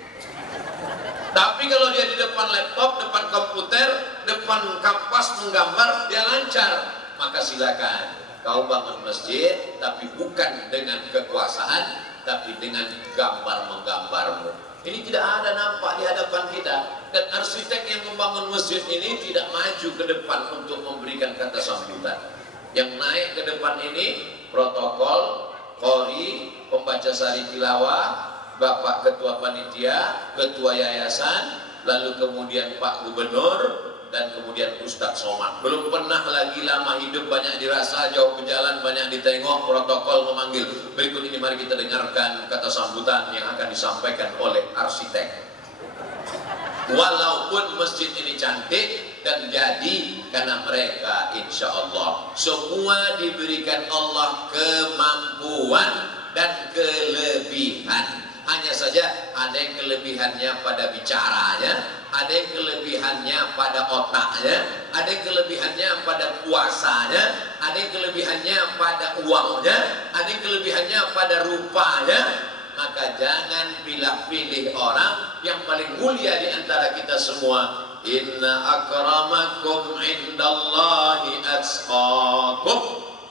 Tapi kalau dia di depan laptop, depan komputer, depan kampas menggambar, dia lancar. Maka silakan kau bangun masjid, tapi bukan dengan kekuasaan, tapi dengan gambar menggambarmu. Ini tidak ada nampak di hadapan kita. Dan arsitek yang membangun masjid ini tidak maju ke depan untuk memberikan kata sambutan. Yang naik ke depan ini protokol, qori, pembaca sari tilawah, Bapak Ketua Panitia, Ketua Yayasan, lalu kemudian Pak Gubernur, dan kemudian Ustadz Somad. Belum pernah lagi lama hidup banyak dirasa, jauh berjalan banyak ditengok, protokol memanggil. Berikut ini mari kita dengarkan kata sambutan yang akan disampaikan oleh arsitek. Walaupun masjid ini cantik dan jadi karena mereka, insya Allah semua diberikan Allah kemampuan dan kelebihan. Hanya saja ada yang kelebihannya pada bicaranya, ada yang kelebihannya pada otaknya, ada yang kelebihannya pada puasanya, ada yang kelebihannya pada uangnya, ada yang kelebihannya pada rupanya. Maka jangan pilih-pilih orang. Yang paling mulia di antara kita semua, inna akramakum indallahi atqakum.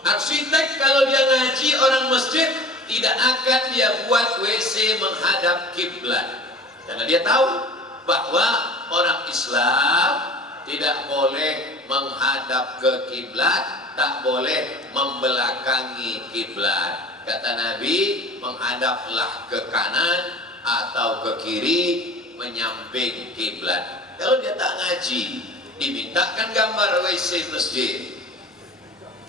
Arsitek kalau dia ngaji orang masjid, tidak akan dia buat WC menghadap kiblat. Karena dia tahu bahwa orang Islam tidak boleh menghadap ke kiblat, tak boleh membelakangi kiblat. Kata Nabi, menghadaplah ke kanan atau ke kiri, menyamping kiblat. Kalau dia tak ngaji, dimintakan gambar WC masjid.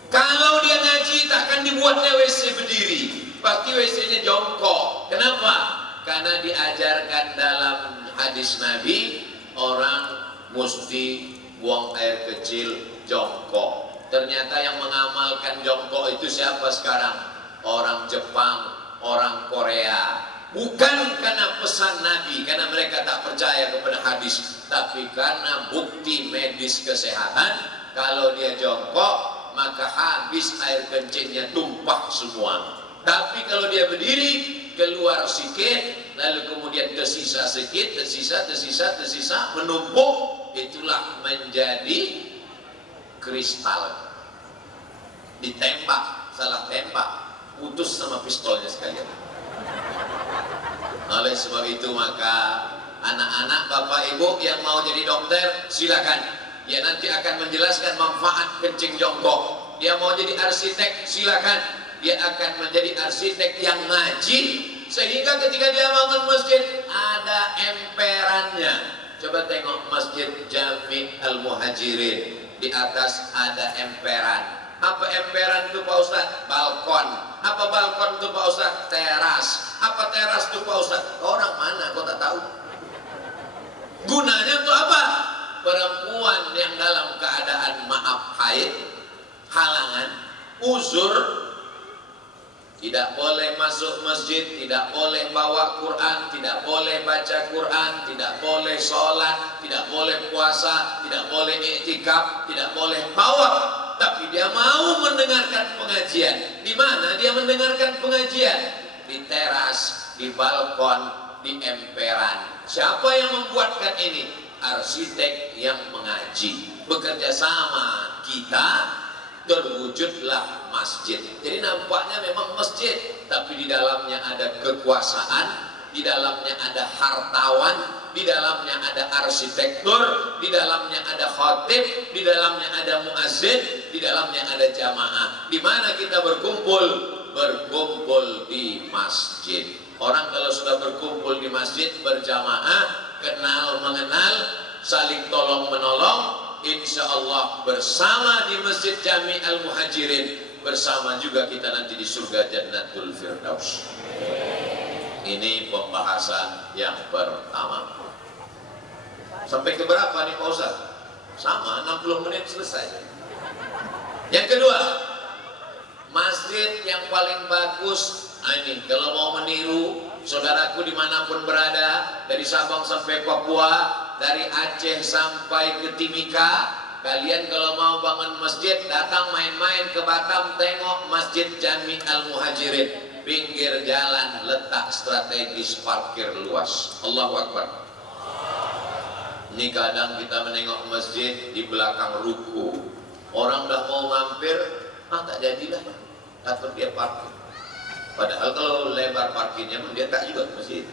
Kalau dia ngaji, takkan dibuatnya WC berdiri, pasti WC-nya jongkok. Kenapa? Karena diajarkan dalam hadis Nabi, orang mesti buang air kecil jongkok. Ternyata yang mengamalkan jongkok itu siapa sekarang? Orang Jepang, orang Korea. Bukan karena pesan Nabi, karena mereka tak percaya kepada hadis, tapi karena bukti medis kesehatan. Kalau dia jongkok, maka habis air kencingnya, tumpah semua. Tapi kalau dia berdiri, keluar sedikit, lalu kemudian tersisa sedikit, tersisa, menumpuk, itulah menjadi kristal. Ditembak, salah tembak, putus sama pistolnya sekalian. Oleh sebab itu maka anak-anak, bapak ibu yang mau jadi dokter silakan. Dia nanti akan menjelaskan manfaat kencing jongkok. Dia mau jadi arsitek silakan. Dia akan menjadi arsitek yang ngaji, sehingga ketika dia bangun masjid ada emperannya. Coba tengok Masjid Jami Al-Muhajirin, di atas ada emperan. Apa emperan itu Pak Ustaz? Balkon. Apa balkon itu Pak Ustaz? Teras. Apa teras itu Pak Ustaz? Orang mana kau tak tahu? Gunanya untuk apa? Perempuan yang dalam keadaan maaf haid, halangan, uzur, tidak boleh masuk masjid, tidak boleh bawa Quran, tidak boleh baca Quran, tidak boleh sholat, tidak boleh puasa, tidak boleh iktikaf, tidak boleh tawaf. Tapi dia mau mendengarkan pengajian. Di mana dia mendengarkan pengajian? Di teras, di balkon, di emperan. Siapa yang membuatkan ini? Arsitek yang mengaji. Bekerja sama kita, terwujudlah masjid. Jadi nampaknya memang masjid, tapi di dalamnya ada kekuasaan, di dalamnya ada hartawan, di dalamnya ada arsitektur, di dalamnya ada khatib, di dalamnya ada muazzin, di dalamnya ada jamaah. Di mana kita berkumpul? Berkumpul di masjid. Orang kalau sudah berkumpul di masjid berjamaah, kenal mengenal, saling tolong menolong, insya Allah bersama di Masjid Jami Al-Muhajirin, bersama juga kita nanti di surga Jannatul Firdaus. Ini pembahasan yang pertama. Sampai ke berapa nih Pak Ustaz? Sama, 60 menit selesai. Yang kedua, masjid yang paling bagus. Ini kalau mau meniru saudaraku dimanapun berada, dari Sabang sampai Papua, dari Aceh sampai ke Timika, kalian kalau mau bangun masjid, datang main-main ke Batam, tengok Masjid Jami Al-Muhajirin. Pinggir jalan, letak strategis, parkir luas. Allahu Akbar. Ini kadang kita menengok masjid di belakang ruku. Orang dah mau mampir, tak jadilah, takut dia parkir. Padahal kalau lebar parkirnya dia tak juga ke masjid.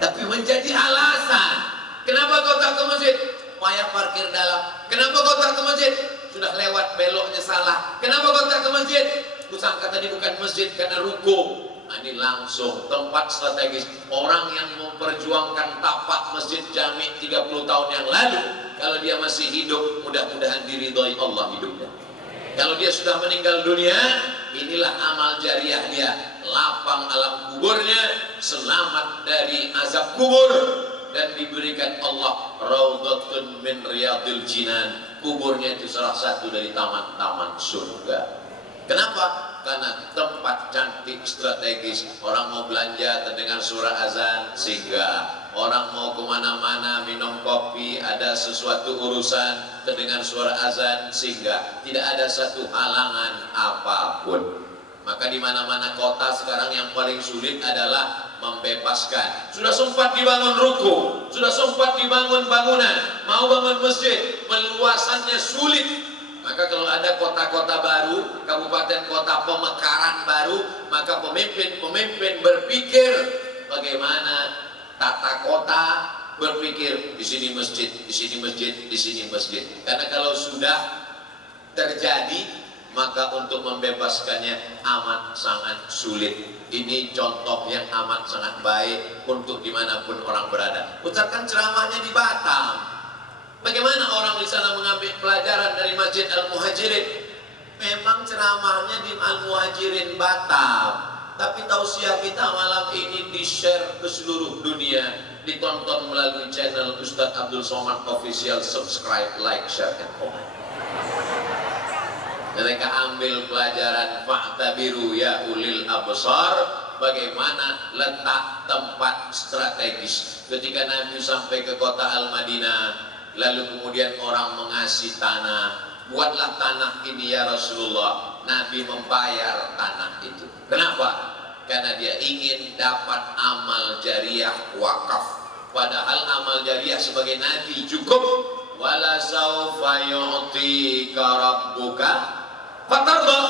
Tapi menjadi alasan. Kenapa kau tak ke masjid? Payah parkir dalam. Kenapa kau tak ke masjid? Sudah lewat beloknya salah. Kenapa kau tak ke masjid? Kusangka tadi bukan masjid karena ruko. Nah, ini langsung tempat strategis. Orang yang memperjuangkan tapak Masjid Jami 30 tahun yang lalu, kalau dia masih hidup, mudah-mudahan diridhoi Allah hidupnya. Kalau dia sudah meninggal dunia, inilah amal jariah dia. Lapang alam kuburnya, selamat dari azab kubur, dan diberikan Allah raudhatun min riyadil jinan. Kuburnya itu salah satu dari taman-taman surga. Kenapa? Karena tempat cantik strategis. Orang mau belanja terdengar suara azan, sehingga orang mau kemana-mana minum kopi, ada sesuatu urusan terdengar suara azan, sehingga tidak ada satu halangan apapun. Maka di mana-mana kota sekarang yang paling sulit adalah membebaskan. Sudah sempat dibangun ruko, sudah sempat dibangun bangunan, mau bangun masjid, meluasannya sulit. Maka kalau ada kota-kota baru, kabupaten kota pemekaran baru, maka pemimpin-pemimpin berpikir bagaimana tata kota, berpikir di sini masjid, di sini masjid, di sini masjid. Karena kalau sudah terjadi, maka untuk membebaskannya amat sangat sulit. Ini contoh yang amat sangat baik untuk dimanapun orang berada. Ucapkan ceramahnya di Batam. Bagaimana orang di sana mengambil pelajaran dari Masjid Al-Muhajirin? Memang ceramahnya di Al-Muhajirin Batam, tapi tausiah kita malam ini di-share ke seluruh dunia, ditonton melalui channel Ustadz Abdul Somad Official. Subscribe, like, share, and comment. Mereka ambil pelajaran fa'tabiru ya ulil absar, bagaimana letak tempat strategis. Ketika Nabi sampai ke kota Al-Madinah, lalu kemudian orang mengasih tanah, buatlah tanah ini ya Rasulullah. Nabi membayar tanah itu. Kenapa? Karena dia ingin dapat amal jariah wakaf. Padahal amal jariah sebagai nabi cukup. Wala saufa yu'tika rabbuka fatarda.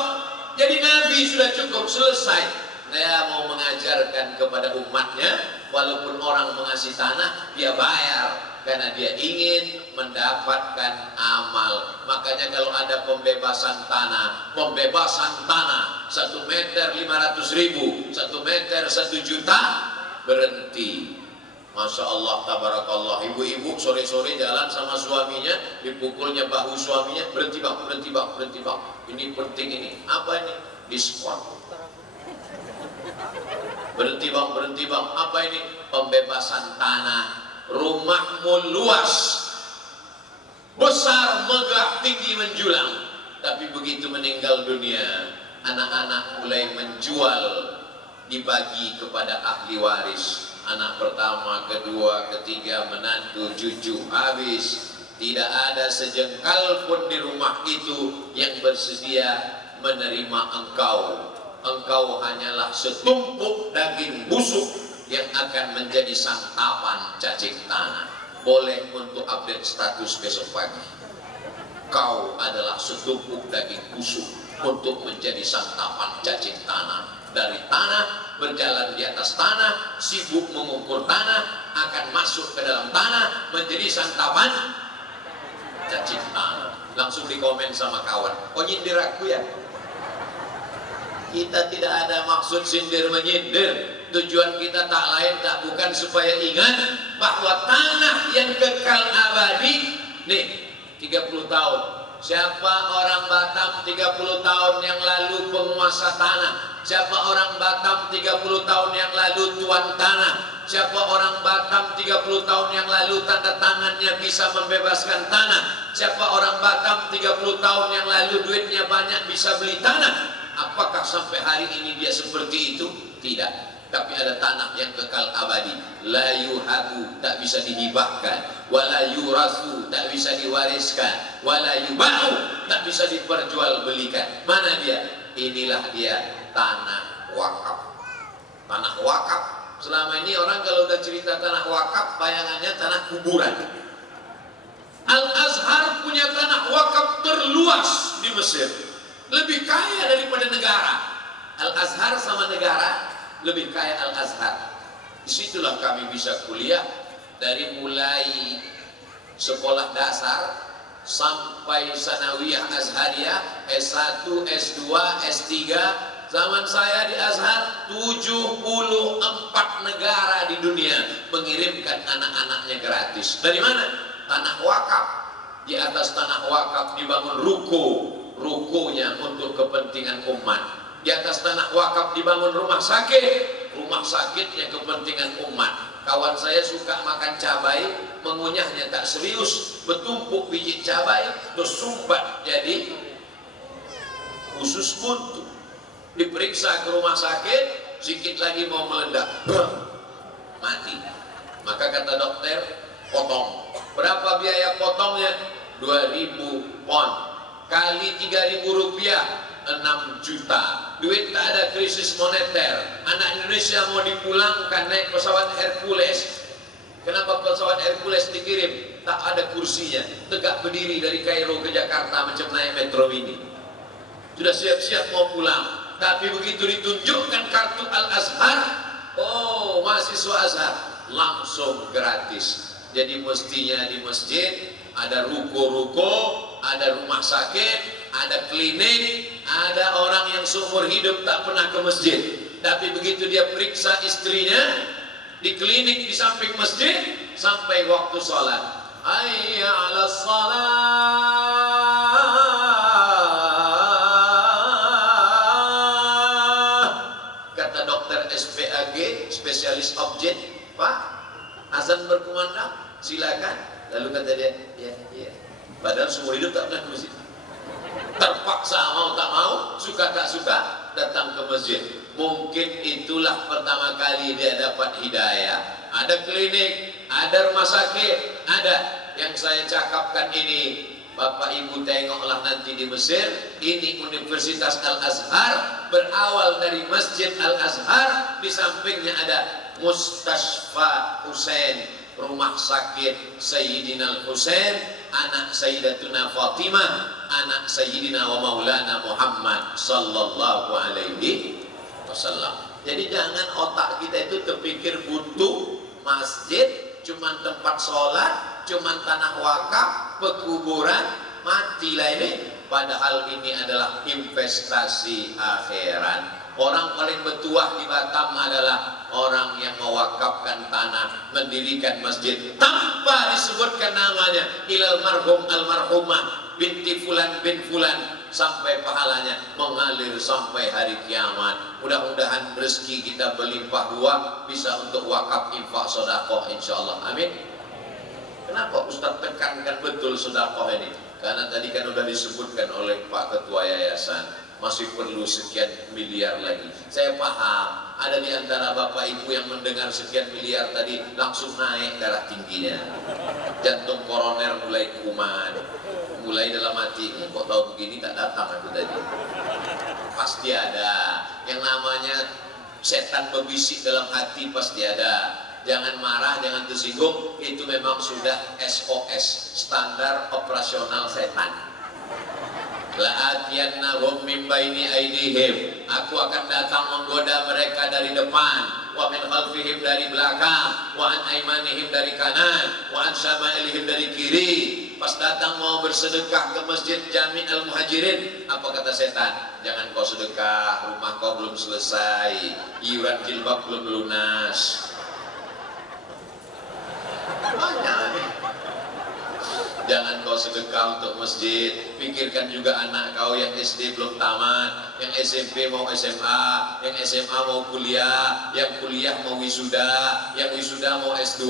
Jadi nabi sudah cukup, selesai. Dia mau mengajarkan kepada umatnya, walaupun orang mengasih tanah, dia bayar karena dia ingin mendapatkan amal. Makanya kalau ada pembebasan tanah 1 meter 500.000, 1 meter 1 juta, berhenti. Masya Allah, tabarakallah. Ibu-ibu sore-sore jalan sama suaminya, dipukulnya bahu suaminya, berhenti bang, berhenti bang, berhenti bang. Ini penting ini. Apa ini? Diskon. Berhenti bang, apa ini? Pembebasan tanah. Rumahmu luas, besar, megah, tinggi, menjulang. Tapi begitu meninggal dunia, anak-anak mulai menjual, dibagi kepada ahli waris. Anak pertama, kedua, ketiga, menantu, cucu, habis. Tidak ada sejengkal pun di rumah itu yang bersedia menerima engkau. Engkau hanyalah setumpuk daging busuk yang akan menjadi santapan cacing tanah. Boleh untuk update status besok pagi. Kau adalah setumpuk daging busuk untuk menjadi santapan cacing tanah. Dari tanah, berjalan di atas tanah, sibuk mengukur tanah, akan masuk ke dalam tanah, menjadi santapan cacing tanah. Langsung dikomen sama kawan, oh nyindir aku ya? Kita tidak ada maksud sindir menyindir. Tujuan kita tak lain tak bukan supaya ingat bahwa tanah yang kekal abadi, nih 30 tahun. Siapa orang Batam 30 tahun yang lalu penguasa tanah? Siapa orang Batam 30 tahun yang lalu tuan tanah? Siapa orang Batam 30 tahun yang lalu tanda tangannya bisa membebaskan tanah? Siapa orang Batam 30 tahun yang lalu duitnya banyak bisa beli tanah? Apakah sampai hari ini dia seperti itu? Tidak. Tapi ada tanah yang kekal abadi. La yuhabu, tak bisa dihibahkan. Wala yurasu, tak bisa diwariskan. Wala yuba'u, tak bisa diperjualbelikan. Mana dia? Inilah dia, tanah wakaf. Tanah wakaf. Selama ini orang kalau udah cerita tanah wakaf, bayangannya tanah kuburan. Al-Azhar punya tanah wakaf terluas di Mesir. Lebih kaya daripada negara. Al-Azhar sama negara lebih kaya Al-Azhar. Disitulah kami bisa kuliah dari mulai sekolah dasar sampai sanawiyah azhariyah, S1, S2, S3. Zaman saya di Azhar 74 negara di dunia mengirimkan anak-anaknya gratis. Dari mana? Tanah wakaf. Di atas tanah wakaf dibangun rukonya untuk kepentingan umat. Di atas tanah wakaf dibangun rumah sakitnya kepentingan umat. Kawan saya suka makan cabai, mengunyahnya tak serius, bertumpuk biji cabai, terus sumbat jadi usus buntu. Diperiksa ke rumah sakit, sedikit lagi mau meledak, mati. Maka kata dokter, potong. Berapa biaya potongnya? 2.000 pon kali 3.000 rupiah, 6 juta. Duit tak ada, krisis moneter. Anak Indonesia mau dipulangkan naik pesawat Hercules. Kenapa pesawat Hercules dikirim? Tak ada kursinya, tegak berdiri dari Kairo ke Jakarta macam naik metro ini. Sudah siap-siap mau pulang, tapi begitu ditunjukkan kartu Al-Azhar, oh mahasiswa Azhar, langsung gratis. Jadi mestinya di masjid ada ruko-ruko, ada rumah sakit, ada klinik, ada orang yang seumur hidup tak pernah ke masjid. Tapi begitu dia periksa istrinya di klinik di samping masjid, sampai waktu sholat, hayya 'alas shalah. Kata dokter SPAG, spesialis objek, Pak, azan berkumandang, silakan. Lalu kata dia, ya. Padahal seumur hidup tak pernah ke masjid. Terpaksa mau tak mau, suka tak suka, datang ke masjid. Mungkin itulah pertama kali dia dapat hidayah. Ada klinik, ada rumah sakit, ada. Yang saya cakapkan ini, Bapak Ibu tengoklah nanti di Mesir. Ini Universitas Al-Azhar, berawal dari Masjid Al-Azhar. Di sampingnya ada Mustasfa Hussein, rumah sakit Sayyidina Husain, anak Sayyidatuna Fatimah, anak Sayyidina wa Maulana Muhammad sallallahu alaihi wasallam. Jadi jangan otak kita itu terpikir butuh masjid, cuman tempat sholat, cuman tanah wakaf, pekuburan, matilah ini. Padahal ini adalah investasi akhirat. Orang paling bertuah di Batam adalah orang yang mewakafkan tanah, mendirikan masjid tanpa disebutkan namanya, ilal marhum almarhumah binti fulan bin fulan, sampai pahalanya mengalir sampai hari kiamat. Mudah-mudahan rezeki kita berlimpah ruah, bisa untuk wakaf, infak, sedekah insyaallah. Amin. Kenapa Ustaz tekankan betul sedekah ini? Karena tadi kan sudah disebutkan oleh Pak Ketua Yayasan, masih perlu sekian miliar lagi. Saya paham, ada di antara Bapak Ibu yang mendengar sekian miliar tadi langsung naik darah tingginya, jantung koroner mulai kuman, mulai dalam hati, kok tahu begini tak datang aku tadi. Pasti ada yang namanya setan berbisik dalam hati, pasti ada. Jangan marah, jangan tersinggung, itu memang sudah SOS, standar operasional setan. La'atiyannahum min baini aydihim, aku akan datang menggoda mereka dari depan, wa min khalfihim dari belakang, wa an aymanihim dari kanan, wa an syama'ilihim dari kiri. Pas datang mau bersedekah ke masjid Jami' Al-Muhajirin, apa kata setan? Jangan kau sedekah, rumah kau belum selesai, iuran jilbab belum lunas. Jangan kau sedekah untuk masjid, pikirkan juga anak kau yang SD belum tamat, yang SMP mau SMA, yang SMA mau kuliah, yang kuliah mau wisuda, yang wisuda mau S2,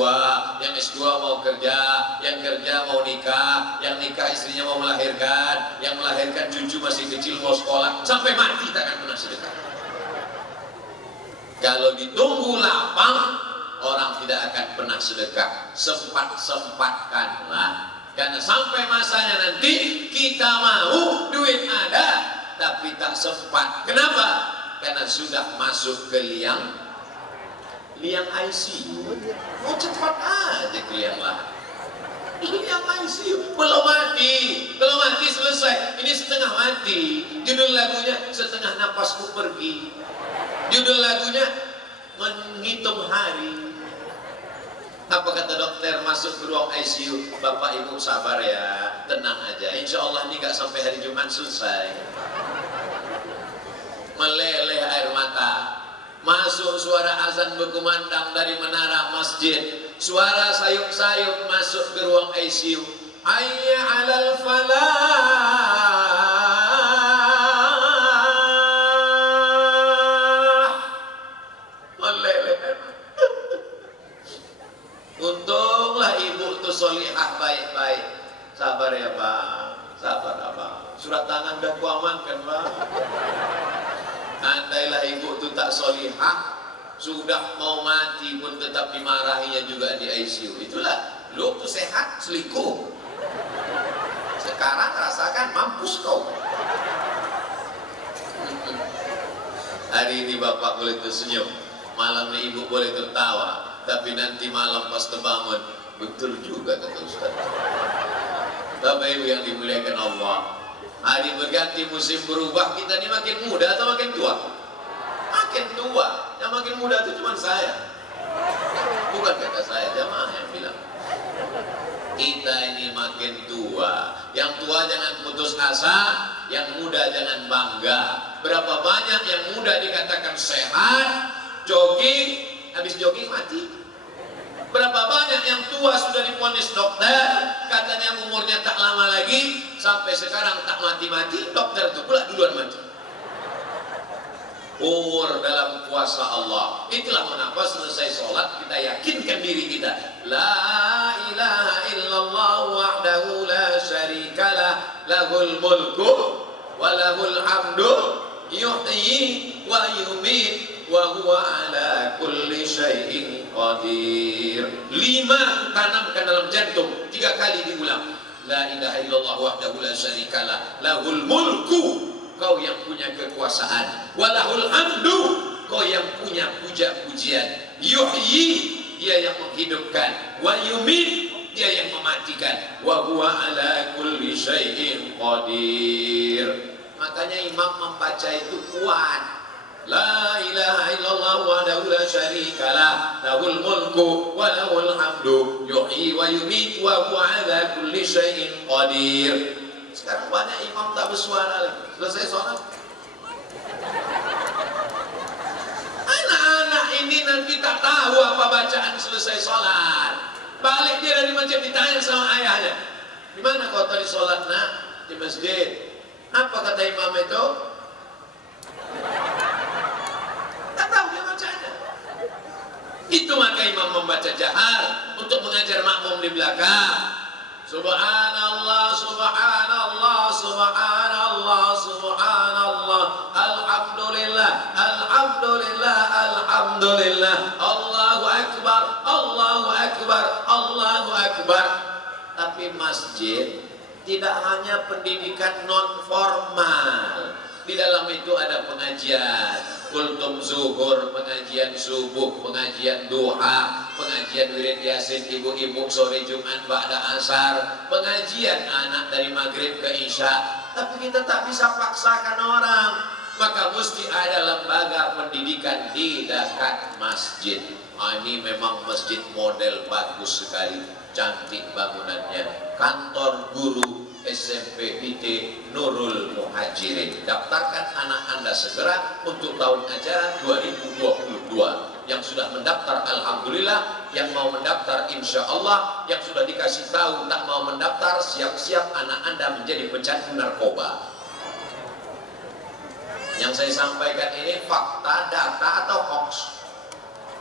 yang S2 mau kerja, yang kerja mau nikah, yang nikah istrinya mau melahirkan, yang melahirkan cucu masih kecil mau sekolah, sampai mati tak akan pernah sedekah. Kalau ditunggu lapang, orang tidak akan pernah sedekah. Sempat-sempatkanlah, karena sampai masanya nanti kita mau duit ada tapi tak sempat. Kenapa? Karena sudah masuk ke liang ICU. Mau cepat aja ke liang lahat. Liang ICU belum mati selesai. Ini setengah mati. Judul lagunya Setengah Napasku Pergi. Judul lagunya Menghitung Hari. Apa kata dokter masuk ke ruang ICU? Bapak Ibu sabar ya, tenang aja. Insya Allah ini gak sampai hari Jumat selesai. Meleleh air mata. Masuk suara azan berkumandang dari menara masjid. Suara sayup-sayup masuk ke ruang ICU. Hayya 'alal falah. Meleleh. Untunglah ibu itu solihah baik-baik. Sabar ya Pak, sabar Abang. Surat tanah udah kuamankan Pak. Andailah ibu itu tak solihah, sudah mau mati pun tetap dimarahinya juga di ICU. Itulah, lu tuh sehat selingkuh. Sekarang rasakan mampus kau. Hari ini Bapak boleh tersenyum, malam ini Ibu boleh tertawa. Tapi nanti malam pas terbangun, betul juga kata Ustaz. Bapak Ibu yang dimuliakan Allah, hari berganti musim berubah, kita ini makin muda atau makin tua? Makin tua. Yang makin muda itu cuma saya. Bukan kata saya, jamaah yang bilang. Kita ini makin tua. Yang tua jangan putus asa, yang muda jangan bangga. Berapa banyak yang muda dikatakan sehat, jogging, habis jogging mati. Berapa banyak yang tua sudah divonis dokter, katanya umurnya tak lama lagi, sampai sekarang tak mati-mati, dokter itu pula duluan mati. Umur dalam kuasa Allah. Itulah mengapa selesai sholat kita yakinkan diri kita, la ilaha illallah wahdahu la syarikalah, lahul mulku wa lahul hamdu yuhyi wa yumiit wa huwa ala kulli syai'in qadir. 5 tanamkan dalam jantung, 3 kali diulang. La ilaha illallah wahdahu la syarikalah, lahul mulku, kau yang punya kekuasaan, walahul hamdu, kau yang punya puja-pujian, yuhyi, dia yang menghidupkan. Wa yumit, dia yang mematikan. Wa huwa ala kulli syai'in qadir. Makanya imam membaca itu kuat. La ilaha illallah wahdahu la syarikalah, lahul mulku wa lahul hamdu, yuhyi wa yumiitu wa huwa ala kulli syai'in qadir. Sekarang banyak imam tak bersuara lagi. Selesai sholat, anak-anak ini nanti tak tahu apa bacaan selesai sholat. Balik dia dari masjid ditanya sama ayahnya, di mana kau tadi sholat nak? Di masjid. Apa kata imam itu? Tak tahu dia bacanya. Itu maka imam membaca jahar untuk mengajar makmum di belakang. Subhanallah, subhanallah, subhanallah, subhanallah, alhamdulillah, alhamdulillah, alhamdulillah, Allahu akbar, Allahu akbar, Allahu akbar. Tapi masjid tidak hanya pendidikan non formal. Di dalam itu ada pengajian kultum zuhur, pengajian subuh, pengajian duha, pengajian wirid yasin ibu-ibu sore Jumat ba'da asar, pengajian anak dari maghrib ke isya. Tapi kita tak bisa paksakan orang, maka mesti ada lembaga pendidikan di dekat masjid. Ini memang masjid model bagus sekali, cantik bangunannya. Kantor guru SMP IT Nurul Muhajirin. Daftarkan anak Anda segera untuk tahun ajaran 2022. Yang sudah mendaftar alhamdulillah, yang mau mendaftar insya Allah, yang sudah dikasih tahu tak mau mendaftar, siap-siap anak Anda menjadi pecandu narkoba. Yang saya sampaikan ini fakta, data atau hoax.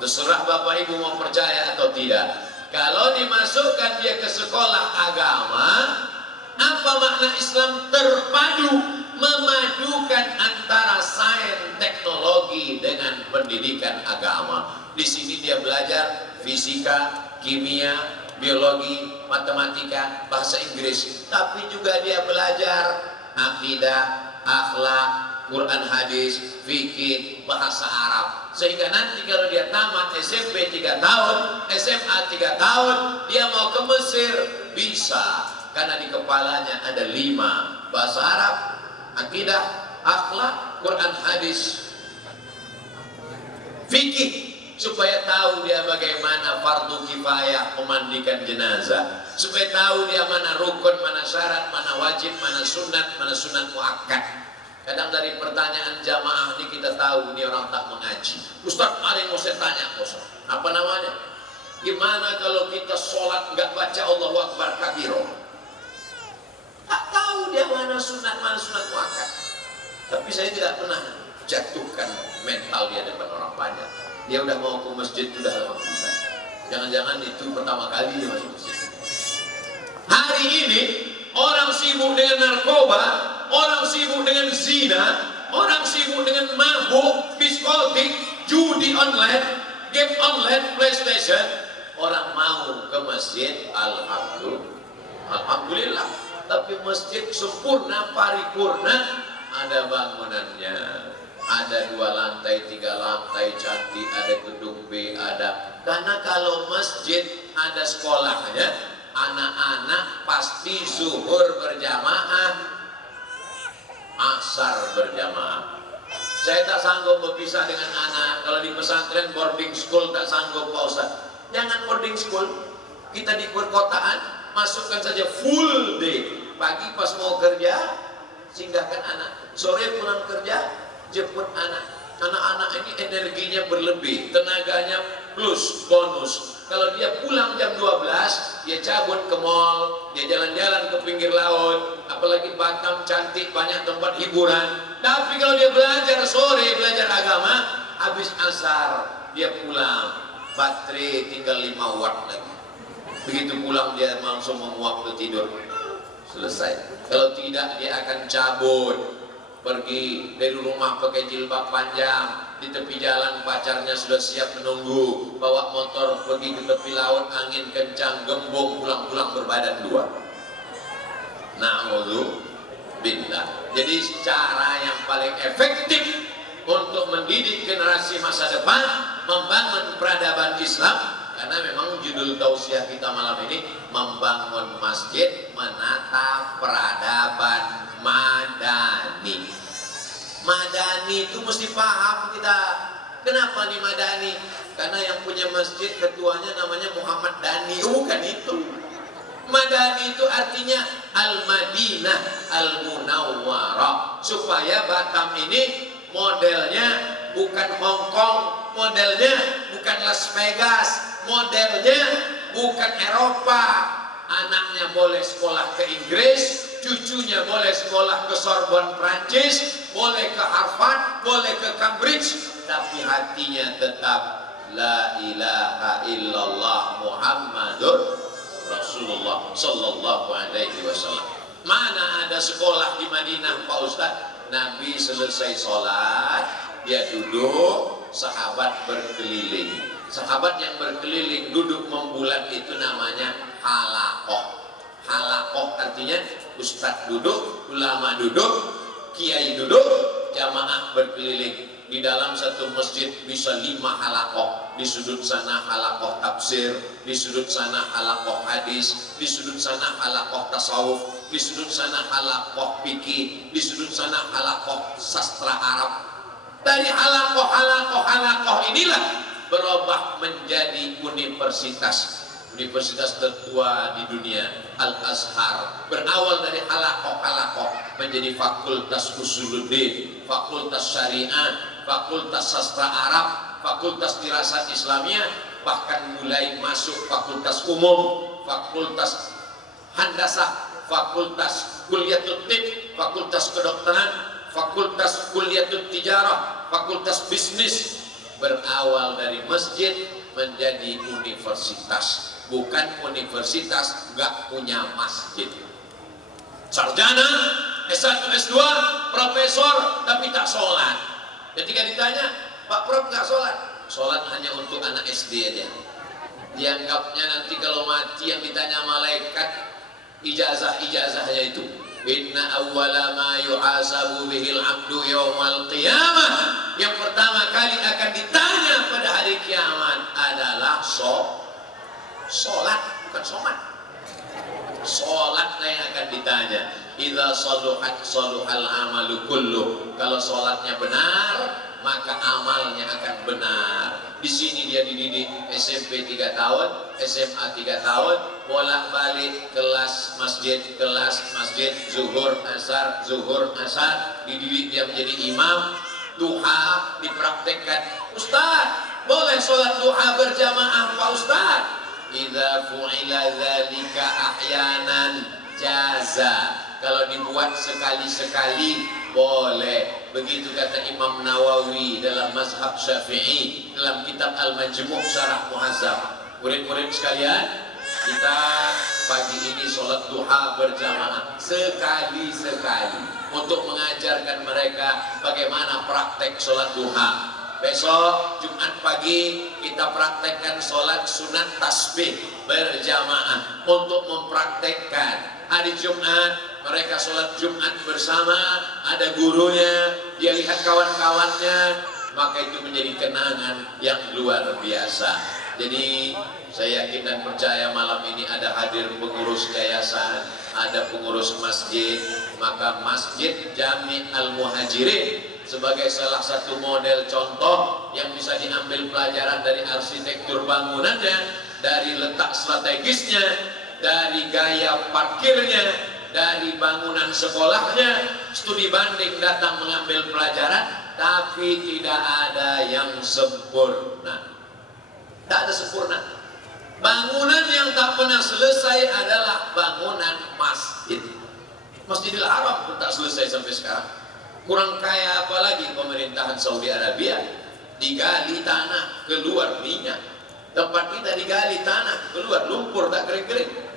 Terserah Bapak Ibu mau percaya atau tidak. Kalau dimasukkan dia ke sekolah agama, apa makna Islam terpadu, memadukan antara sains teknologi dengan pendidikan agama. Di sini dia belajar fisika, kimia, biologi, matematika, bahasa Inggris, tapi juga dia belajar akidah, akhlak, Quran hadis, fikih, bahasa Arab. Sehingga nanti kalau dia tamat SMP 3 tahun, SMA 3 tahun, dia mau ke Mesir bisa. Karena di kepalanya ada 5, bahasa Arab, akidah, akhlak, Quran hadis, fikih, supaya tahu dia bagaimana fardu kifayah memandikan jenazah, supaya tahu dia mana rukun, mana syarat, mana wajib, mana sunat muakkad. Kadang dari pertanyaan jamaah ini kita tahu ini orang tak mengaji. Ustaz, ada yang mau saya tanya, Ustaz. Apa namanya? Gimana kalau kita sholat nggak baca Allahu Akbar kabiro? Tak tahu dia mana sunat muakkad. Tapi saya tidak pernah jatuhkan mental dia depan orang banyak. Dia udah mau ke masjid, sudah alhamdulillah. Jangan-jangan itu pertama kali dia masuk masjid. Hari ini orang sibuk dengan narkoba, orang sibuk dengan zina, orang sibuk dengan mabuk, diskotik, judi online, game online, PlayStation. Orang mau ke masjid, alhamdulillah. Tapi masjid sempurna, paripurna, ada bangunannya, ada 2 lantai, 3 lantai, cantik, ada gedung B, ada. Karena kalau masjid ada sekolahnya, anak-anak pasti zuhur berjamaah, asar berjamaah. Saya tak sanggup berpisah dengan anak. Kalau di pesantren boarding school tak sanggup Pak Ustaz. Jangan boarding school, kita di perkotaan masukkan saja full day. Pagi pas mau kerja, singgahkan anak. Sore pulang kerja, jemput anak. Anak-anak ini energinya berlebih, tenaganya plus, bonus. Kalau dia pulang jam 12, dia cabut ke mall, dia jalan-jalan ke pinggir laut, apalagi Batam cantik, banyak tempat hiburan. Tapi kalau dia belajar sore, belajar agama, habis asar, dia pulang, baterai tinggal 5 watt lagi. Begitu pulang dia langsung menguap ke tidur. Selesai. Kalau tidak dia akan cabut, pergi dari rumah pakai jilbab panjang, di tepi jalan pacarnya sudah siap menunggu, bawa motor pergi ke tepi laut, angin kencang, gembong, pulang-pulang berbadan 2. Na'udzubillah. Jadi cara yang paling efektif untuk mendidik generasi masa depan, membangun peradaban Islam, karena memang judul tausiah kita malam ini membangun masjid menata peradaban madani. Madani itu mesti paham kita. Kenapa nih Madani? Karena yang punya masjid ketuanya namanya Muhammad Dani. Bukan itu. Madani itu artinya Al-Madinah Al-Munawwarah. Supaya Batam ini modelnya bukan Hong Kong, modelnya bukan Las Vegas, modelnya bukan Eropa. Anaknya boleh sekolah ke Inggris, cucunya boleh sekolah ke Sorbonne Prancis, boleh ke Harvard, boleh ke Cambridge, tapi hatinya tetap la ilaha illallah Muhammadur Rasulullah sallallahu alaihi wasallam. Mana ada sekolah di Madinah Pak Ustadz? Nabi selesai sholat, dia duduk, sahabat berkeliling. Sahabat yang berkeliling duduk membulat itu namanya halakoh. Halakoh artinya ustadz duduk, ulama duduk, kiai duduk, jamaah berkeliling. Di dalam satu masjid bisa 5 halakoh. Di sudut sana halakoh tafsir, di sudut sana halakoh hadis, di sudut sana halakoh tasawuf, di sudut sana halakoh fikih, di sudut sana halakoh sastra Arab. Dari halakoh inilah berubah menjadi universitas. Universitas tertua di dunia, Al-Azhar, berawal dari halakoh menjadi fakultas usuluddin, fakultas syariah, fakultas sastra Arab, fakultas dirasat Islamiyah, bahkan mulai masuk fakultas umum, fakultas handasah, fakultas kuliatul tib, fakultas kedokteran, fakultas kuliatul tijarah, fakultas bisnis. Berawal dari masjid menjadi universitas. Bukan universitas gak punya masjid. Sarjana, S1, S2, profesor, tapi tak sholat. Ketika ditanya, Pak Prof gak sholat? Sholat hanya untuk anak SD aja. Dianggapnya nanti kalau mati yang ditanya malaikat ijazahnya itu. Inna awwala ma yuhasabu bihil abdu yawmal qiyamah. Yang pertama kali akan ditanya pada hari kiamat adalah sholat, bukan somat. Sholatlah yang akan ditanya. Idza saluhat saluhal amalu kullu. Kalau sholatnya benar, maka amalnya akan benar. Di sini dia dididik SMP 3 tahun, SMA 3 tahun, bolak-balik kelas masjid, zuhur, asar, dididik dia menjadi imam. Duha dipraktekkan. Ustaz, boleh sholat duha berjamaah Pak Ustaz? Idza fu'ila dzalika ahyanan jaza. Kalau dibuat sekali-sekali boleh. Begitu kata Imam Nawawi dalam mazhab Syafi'i dalam kitab Al-Majmu' Syarah Muhazzab. Murid-murid sekalian, kita pagi ini sholat duha berjamaah sekali-sekali untuk mengajarkan mereka bagaimana praktek sholat duha. Besok Jumat pagi kita praktekkan sholat sunat tasbih berjamaah untuk mempraktekkan. Hari Jumat mereka sholat Jumat bersama, ada gurunya, dia lihat kawan-kawannya, maka itu menjadi kenangan yang luar biasa. Jadi saya yakin dan percaya malam ini ada hadir pengurus yayasan, ada pengurus masjid, maka Masjid Jami' Al-Muhajirin sebagai salah satu model contoh yang bisa diambil pelajaran dari arsitektur bangunannya, dari letak strategisnya, dari gaya parkirnya, dari bangunan sekolahnya, studi banding datang mengambil pelajaran, tapi tidak ada yang sempurna. Tak ada sempurna. Bangunan yang tak pernah selesai adalah bangunan masjid. Masjidil Haram pun tak selesai sampai sekarang. Kurang kaya apalagi pemerintahan Saudi Arabia, digali tanah keluar minyak. Tempat kita digali tanah keluar lumpur tak kering-kering.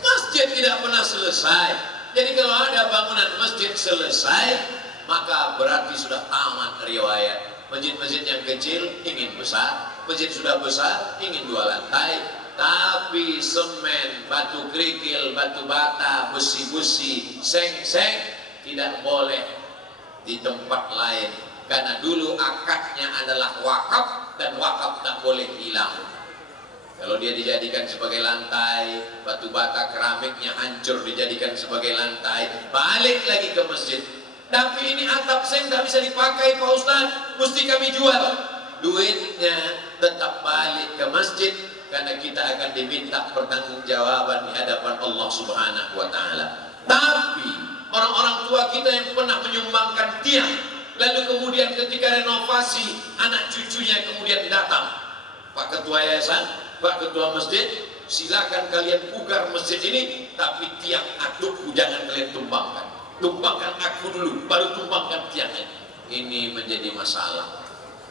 Masjid tidak pernah selesai. Jadi kalau ada bangunan masjid selesai, maka berarti sudah tamat riwayat. Masjid-masjid yang kecil ingin besar, masjid sudah besar ingin 2 lantai, tapi semen, batu kerikil, batu bata, besi-besi, seng-seng tidak boleh di tempat lain, karena dulu akadnya adalah wakaf dan wakaf tak boleh hilang. Kalau dia dijadikan sebagai lantai, batu bata keramiknya hancur dijadikan sebagai lantai, balik lagi ke masjid. Tapi ini atap seng tak bisa dipakai Pak Ustadz, mesti kami jual. Duitnya tetap balik ke masjid, karena kita akan diminta pertanggungjawaban di hadapan Allah Subhanahu wa Ta'ala. Tapi orang-orang tua kita yang pernah menyumbangkan tiang, lalu kemudian ketika renovasi, anak cucunya kemudian datang, Pak Ketua Yayasan, Pak Ketua Masjid, silakan kalian pugar masjid ini, tapi tiang adukku jangan kalian tumbangkan. Tumbangkan aku dulu, baru tumbangkan tiangnya. Ini menjadi masalah.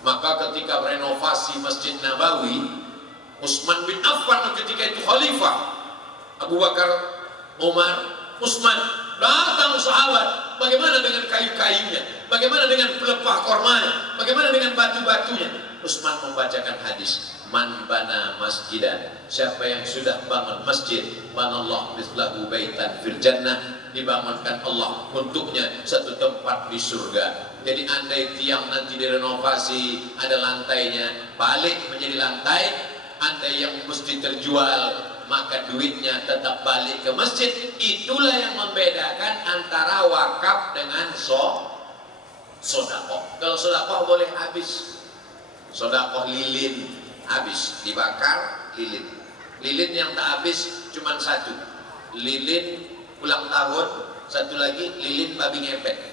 Maka ketika renovasi Masjid Nabawi, Utsman bin Affan ketika itu khalifah, Abu Bakar, Umar, Utsman, datang sahabat, bagaimana dengan kayu-kayunya, bagaimana dengan pelepah kormanya, bagaimana dengan batu-batunya. Utsman membacakan hadis, man bana masjidan, siapa yang sudah bangun masjid, banallahu mislahu baitan fil jannah, dibangunkan Allah untuknya satu tempat di surga. Jadi andai tiang nanti direnovasi, ada lantainya, balik menjadi lantai. Andai yang mesti terjual, maka duitnya tetap balik ke masjid. Itulah yang membedakan antara wakaf dengan sodakoh. Kalau sodakoh boleh habis, sodakoh lilin habis, dibakar lilin. Lilin yang tak habis cuma satu, lilin ulang tahun, satu lagi lilin babi ngepet.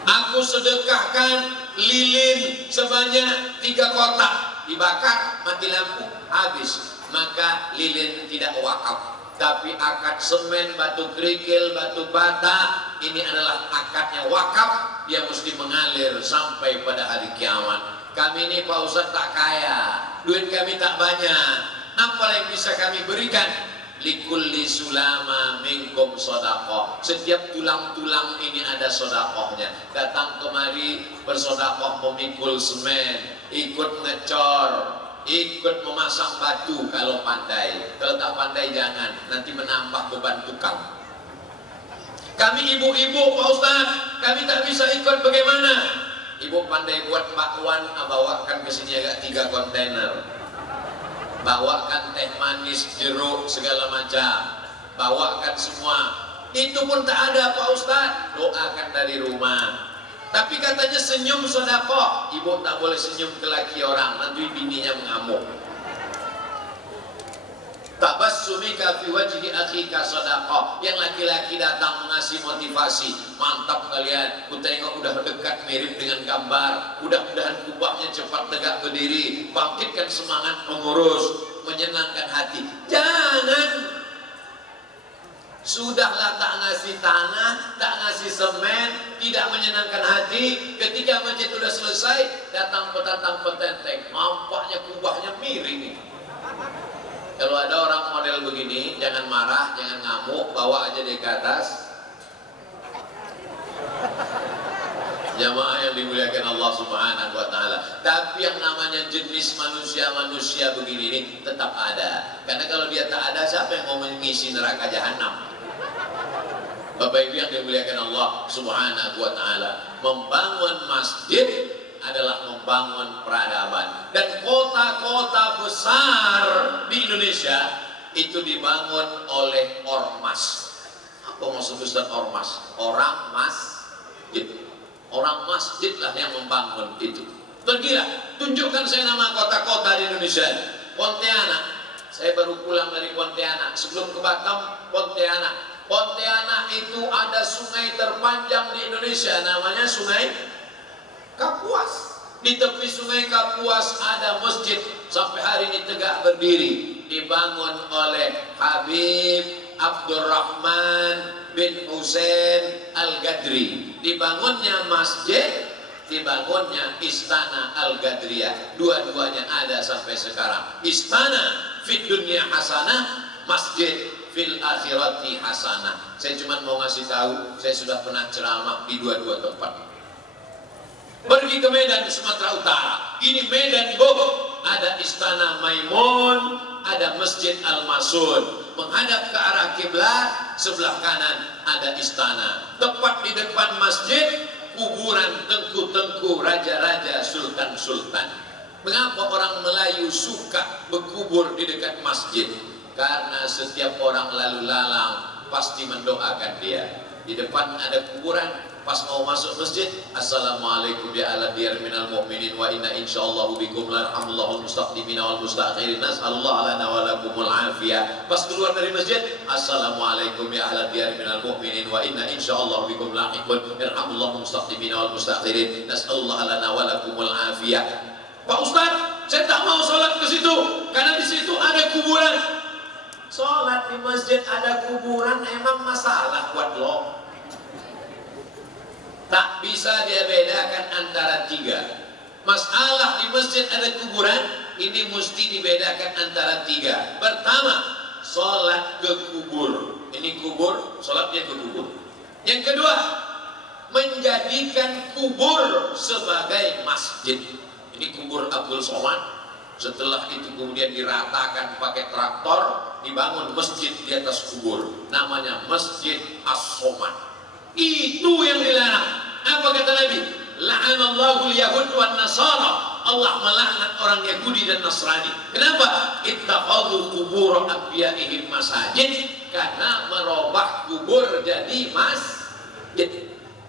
Aku sedekahkan lilin sebanyak 3 kotak, dibakar, mati lampu, habis. Maka lilin tidak wakaf. Tapi akad semen, batu kerikil, batu bata, ini adalah akadnya wakaf. Dia mesti mengalir sampai pada hari kiamat. Kami ini Pak Ustadz tak kaya, duit kami tak banyak, apa yang bisa kami berikan? Likulli sulama minkum sodakoh. Setiap tulang-tulang ini ada sodakohnya. Datang kemari bersodakoh memikul semen, ikut ngecor, ikut memasang batu kalau pandai. Kalau tak pandai jangan, nanti menambah beban tukang. Kami ibu-ibu Pak Ustadz, kami tak bisa ikut, bagaimana? Ibu pandai buat bakwan, bawakan ke sini agak 3 kontainer. Bawakan teh manis, jeruk, segala macam, bawakan semua. Itu pun tak ada Pak Ustadz, doakan dari rumah. Tapi katanya senyum sedekah, ibu tak boleh senyum ke laki orang, nanti bininya mengamuk. Tabassumika fi wajhi akhika sedekah. Yang laki-laki datang mengasih motivasi, mantap kalian, ku tengok udah dekat mirip dengan gambar, mudah-mudahan kubahnya cepat tegak berdiri, bangkitkan semangat pengurus, menyenangkan hati. Jangan sudahlah tak ngasih tanah, tak ngasih semen, tidak menyenangkan hati. Ketika masjid sudah selesai, datang petantang petenteng, nampaknya kubahnya miring. Kalau ada orang model begini, jangan marah, jangan ngamuk, bawa aja dia ke atas. Jamaah yang dimuliakan Allah Subhanahu wa Ta'ala. Tapi yang namanya jenis manusia-manusia begini ini tetap ada. Karena kalau dia tak ada, siapa yang mau mengisi neraka jahanam? Bapak Ibu yang dimuliakan Allah Subhanahu wa Ta'ala, membangun masjid adalah membangun peradaban. Dan kota-kota besar di Indonesia itu dibangun oleh ormas. Apa maksud Ustaz ormas? Orang masjid. Orang masjid lah yang membangun itu. Terkira, tunjukkan saya nama kota-kota di Indonesia. Pontianak, saya baru pulang dari Pontianak. Sebelum ke Batam, Pontianak. Pontianak itu ada sungai terpanjang di Indonesia, namanya Sungai Kapuas. Di tepi Sungai Kapuas ada masjid, sampai hari ini tegak berdiri, dibangun oleh Habib Abdurrahman bin Husain Al-Gadri. Dibangunnya masjid, dibangunnya Istana Al-Gadriyah. Dua-duanya ada sampai sekarang. Istana fid dunya hasanah, masjid fil akhirati hasanah. Saya cuma mau ngasih tahu, saya sudah pernah ceramah di dua-dua tempat. Pergi ke Medan, Sumatera Utara, ini Medan Bogor, ada Istana Maimun, ada Masjid Al-Masun. Menghadap ke arah kiblat, sebelah kanan ada istana. Tepat di depan masjid, kuburan tengku-tengku raja-raja, sultan-sultan. Mengapa orang Melayu suka berkubur di dekat masjid? Karena setiap orang lalu lalang pasti mendoakan dia. Di depan ada kuburan, pas mau masuk masjid, assalamualaikum ya ala diyar minal mu'minin wa inna insyaallahu bikum larhamullahu mustaqdimina wal mustakhirin nas'alullah lana wa lakumul afiyah. Pas keluar dari masjid, assalamualaikum ya ala diyar minal mu'minin wa inna insyaallahu bikum lahiqun yarhamullahu mustaqdimina wal mustakhirin nas'alullah lana wa lakumul afiyah. Pak Ustaz, saya tak mau sholat ke situ karena di situ ada kuburan. Sholat di masjid ada kuburan emang masalah buat lo? Tak bisa dia bedakan antara tiga. Masalah di masjid ada kuburan, ini mesti dibedakan antara tiga. Pertama, sholat ke kubur. Ini kubur, sholatnya ke kubur. Yang kedua, menjadikan kubur sebagai masjid. Ini kubur Abdul Somad. Setelah itu kemudian diratakan pakai traktor, dibangun masjid di atas kubur. Namanya Masjid As-Somad. Itu yang dilarang. Apa kata Nabi? La'anallahu al-yahud wan nasara. Allah melaknat orang Yahudi dan Nasrani. Kenapa? Ittakhadhu qubur anbiya'ihim masajid. Karena merubah kubur jadi masjid.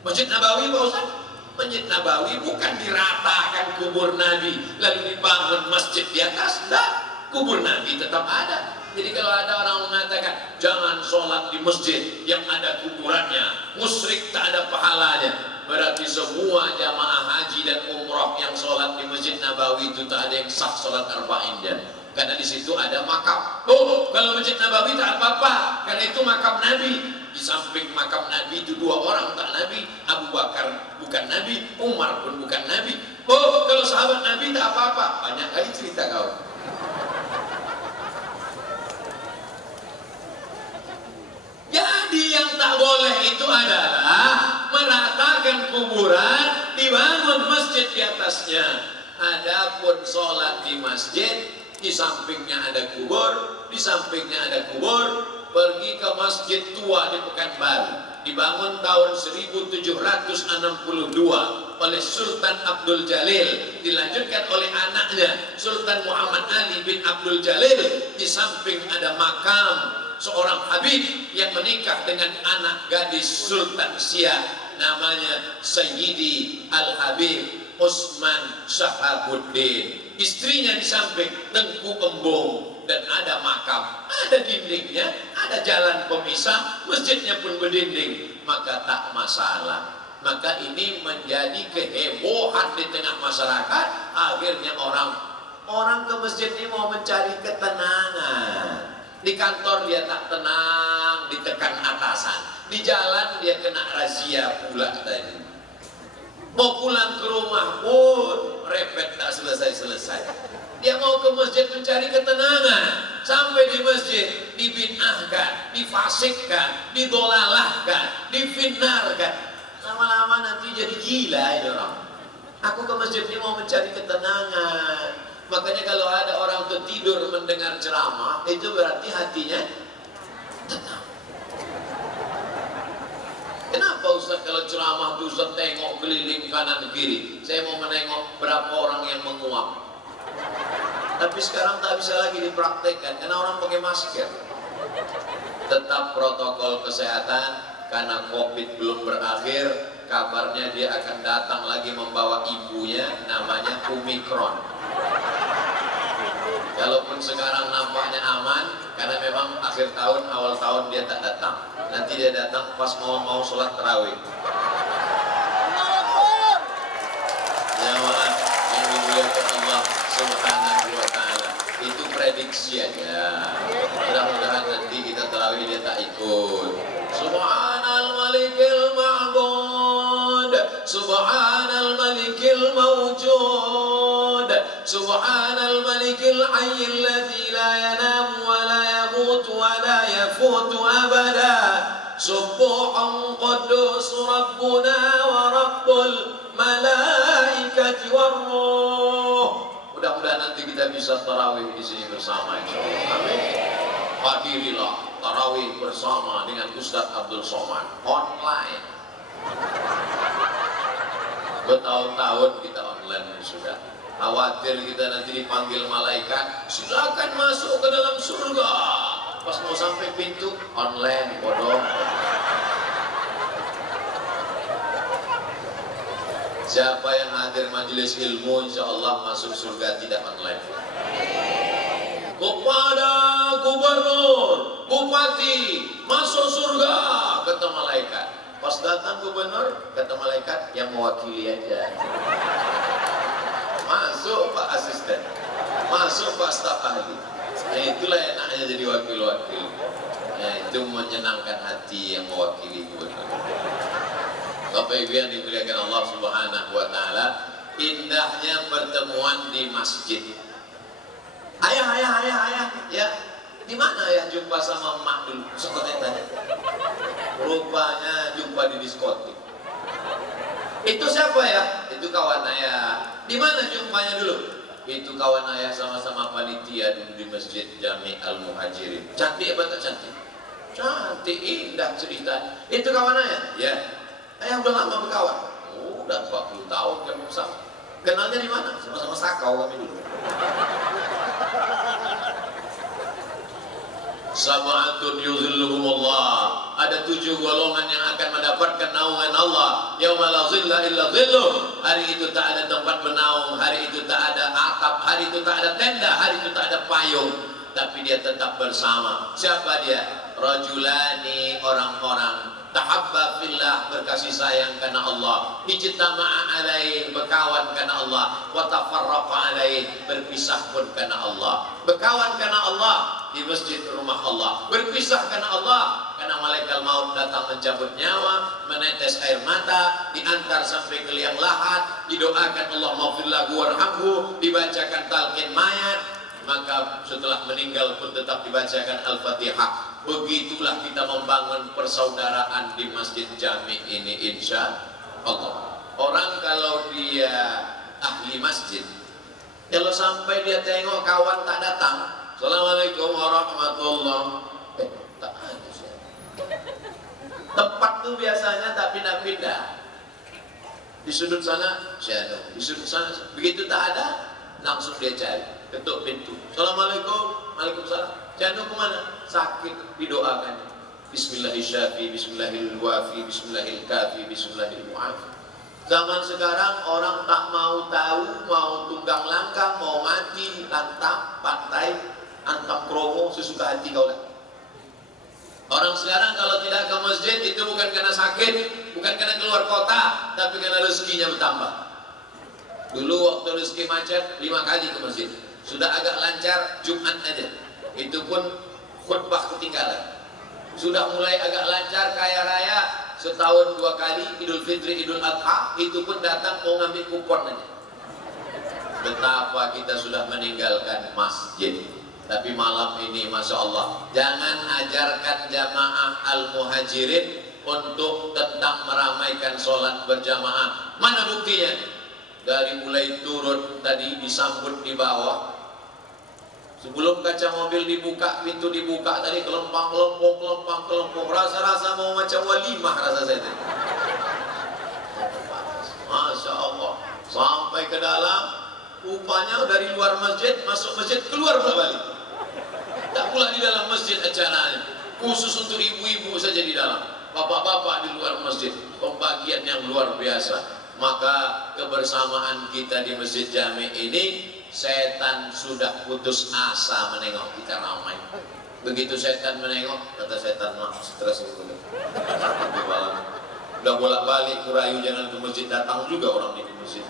Masjid Nabawi Pak Ustaz? Masjid Nabawi bukan diratakan kubur Nabi lalu dibangun masjid di atas. Tidak, kubur Nabi tetap ada. Jadi kalau ada orang mengatakan jangan sholat di masjid yang ada kuburannya, musyrik tak ada pahalanya, berarti semua jamaah haji dan umrah yang sholat di Masjid Nabawi itu tak ada yang sah sholat arba'innya. Karena di situ ada makam. Oh, kalau Masjid Nabawi tak apa-apa, karena itu makam Nabi. Di samping makam Nabi itu dua orang tak Nabi, Abu Bakar bukan Nabi, Umar pun bukan Nabi. Oh, kalau sahabat Nabi tak apa-apa. Banyak kali cerita kau. Jadi yang tak boleh itu adalah meratakan kuburan, dibangun masjid di atasnya. Adapun sholat di masjid, di sampingnya ada kubur, di sampingnya ada kubur. Pergi ke masjid tua di Pekanbaru, dibangun tahun 1762 oleh Sultan Abdul Jalil, dilanjutkan oleh anaknya Sultan Muhammad Ali bin Abdul Jalil. Di samping ada makam seorang Habib yang menikah dengan anak gadis Sultan Siak, namanya Sayyidi Al-Habib Utsman Shahabuddin. Istrinya di samping Tengku Embong. Dan ada makam, ada dindingnya, ada jalan pemisah, masjidnya pun berdinding, maka tak masalah. Maka ini menjadi kehebohan di tengah masyarakat. Akhirnya orang ke masjid ini mau mencari ketenangan. Di kantor dia tak tenang, ditekan atasan. Di jalan dia kena razia pula tadi. Mau pulang ke rumah pun repet tak selesai-selesai. Dia mau ke masjid mencari ketenangan. Sampai di masjid dibid'ahkan, difasikkan, didolalahkan, difinarkan. Lama-lama nanti jadi gila ini orang. Aku ke masjid ini mau mencari ketenangan. Makanya kalau ada orang tertidur mendengar ceramah, itu berarti hatinya tenang. Kenapa Ustaz kalau ceramah itu Ustaz tengok keliling kanan kiri? Saya mau menengok berapa orang yang menguap. Tapi sekarang tak bisa lagi dipraktekkan karena orang pakai masker. Tetap protokol kesehatan, karena COVID belum berakhir. Kabarnya dia akan datang lagi membawa ibunya, namanya Omikron. Kalaupun sekarang nampaknya aman, karena memang akhir tahun, awal tahun dia tak datang. Nanti dia datang pas mau sholat tarawih. Jamaah yang dimuliakan Allah Subhanahu wa ta'ala, itu prediksi aja. Mudah-mudahan nanti kita tarawih dia tak ikut. Subhanal malikil ma'bud, Subhanal malikil mawjud, Subhanal malikil hayyil ladzi la yanam wa la yamut wa la yafutu abada. Subhan quddus rabbuna wa rabbul malaikati warruh. Mudah-mudahan nanti kita bisa tarawih di sini bersama, insyaallah. Amin. Hadirilah tarawih bersama dengan Ustaz Abdul Somad online. Bertahun-tahun kita online sudah. Khawatir kita nanti dipanggil malaikat, silakan masuk ke dalam surga. Pas mau sampai pintu, online, bodoh. Siapa yang hadir majelis ilmu, insya Allah masuk surga tidak online. Kepada gubernur, bupati, masuk surga, kata malaikat. Pas datang gubernur, kata malaikat, yang mewakili aja. Masuk Pak Asisten, masuk Pak Staf Ahli. Nah, itulah enaknya jadi wakil-wakil. Nah, itu menyenangkan hati yang mewakili gubernur. Bapak Ibu yang dimuliakan Allah Subhanahu wa taala, indahnya pertemuan di masjid. Ayah, ya. Di mana ayah jumpa sama emak dulu? Sekotek tadi. Rupanya jumpa di diskotik. Itu siapa ya? Itu kawan ayah. Di mana jumpanya dulu? Itu kawan ayah sama-sama panitia dulu di Masjid Jami Al-Muhajirin. Cantik apa tak cantik? Cantik, indah cerita. Itu kawan ayah? Ya. Ayah udah lama berkawan. Oh, udah 40 tahun kami bersama. Kenalnya di mana? Sama-sama sakau kami dulu. Sab'atun yuzilluhumullah. Ada 7 golongan yang akan mendapatkan naungan Allah. Yauma la zilla illa zilluh. Hari itu tak ada tempat bernaung, hari itu tak ada atap, hari itu tak ada tenda, hari itu tak ada payung, tapi dia tetap bersama. Siapa dia? Rajulani, orang-orang tahabba fillah, berkasih sayang karena Allah, ijtama'a alaih, berkawan karena Allah, wa tafarraqa alaih, berpisah pun karena Allah. Berkawan karena Allah di masjid rumah Allah, berpisah karena Allah karena malaikat maut datang mencabut nyawa, menetes air mata, diantar sampai ke liang lahat, didoakan Allah maghfir lahu warhamhu, dibacakan talqin mayat, maka setelah meninggal pun tetap dibacakan Al-Fatihah. Begitulah kita membangun persaudaraan di Masjid Jami ini, insya Allah. Orang kalau dia ahli masjid, kalau sampai dia tengok kawan tak datang, Assalamualaikum warahmatullahi wabarakatuh, tak ada sih. Tempat tuh biasanya tak pindah-pindah. Di sudut sana, di sudut sana. Begitu tak ada, langsung dia cari, ketuk pintu. Assalamualaikum, waalaikumsalam. Janu kemana? Sakit, didoakan. Bismillahirrahmanirrahim, Bismillahirrahmanirrahim, Bismillahirrahmanirrahim, Bismillahirrahmanirrahim. Zaman sekarang orang tak mau tahu, mau tunggang langkah, mau mati, lantang, pantai, antam kromo, sesuka hati kau lah. Orang sekarang kalau tidak ke masjid itu bukan karena sakit, bukan karena keluar kota, tapi karena rezekinya bertambah. Dulu waktu rezeki macet 5 kali ke masjid. Sudah agak lancar Jumat aja, itu pun khutbah ketinggalan. Sudah mulai agak lancar kaya raya, setahun 2 kali Idul Fitri, Idul Adha, itu pun datang mau ngambil kupon aja. Betapa kita sudah meninggalkan masjid. Tapi malam ini Masya Allah, jangan ajarkan jamaah Al-Muhajirin untuk tentang meramaikan sholat berjamaah. Mana buktinya? Dari mulai turun tadi disambut di bawah, sebelum kaca mobil dibuka, pintu dibuka tadi kelempang, rasa-rasa mau macam walimah rasa saya tadi. Masya Allah, sampai ke dalam, rupanya dari luar masjid, masuk masjid, keluar balik. Tak pula di dalam masjid acaranya, khusus untuk ibu-ibu saja di dalam, bapak-bapak di luar masjid, pembagian yang luar biasa. Maka kebersamaan kita di Masjid Jami ini, setan sudah putus asa menengok kita ramai. Begitu setan menengok, kata setan, mak stres dulu. Udah bolak-balik kurayu jangan ke masjid, datang juga orang di masjid.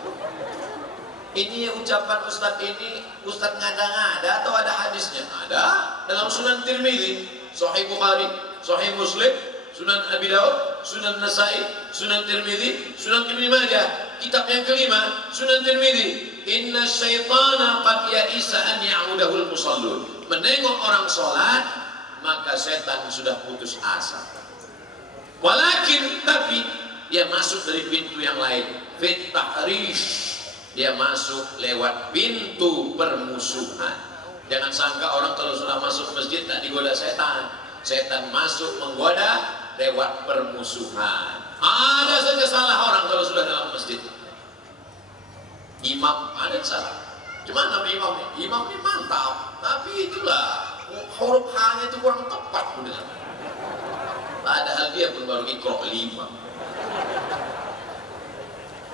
Ini ucapan Ustadz ini, Ustadz ngada-ngada atau ada hadisnya? Ada dalam Sunan Tirmidzi, Sahih Bukhari, Sahih Muslim, Sunan Abi Daud, Sunan Nasai, Sunan Tirmidzi, Sunan Ibnu Majah. Kitab yang kelima, Sunan Tirmidzi, inna syaitana qad ya'isa an ya'udahul musallun. Menengok orang sholat, maka setan sudah putus asa. Walakin, tapi dia masuk dari pintu yang lain, fit tahrish. Dia masuk lewat pintu permusuhan. Jangan sangka orang kalau sudah masuk masjid tak digoda setan. Setan masuk menggoda lewat permusuhan. Ada saja salah orang kalau sudah dalam masjid. Imam ada yang salah. Cuma nama imamnya, imam ini mantap, tapi itulah huruf H-nya itu kurang tepat dengan. Padahal dia pun baru Iqra 5.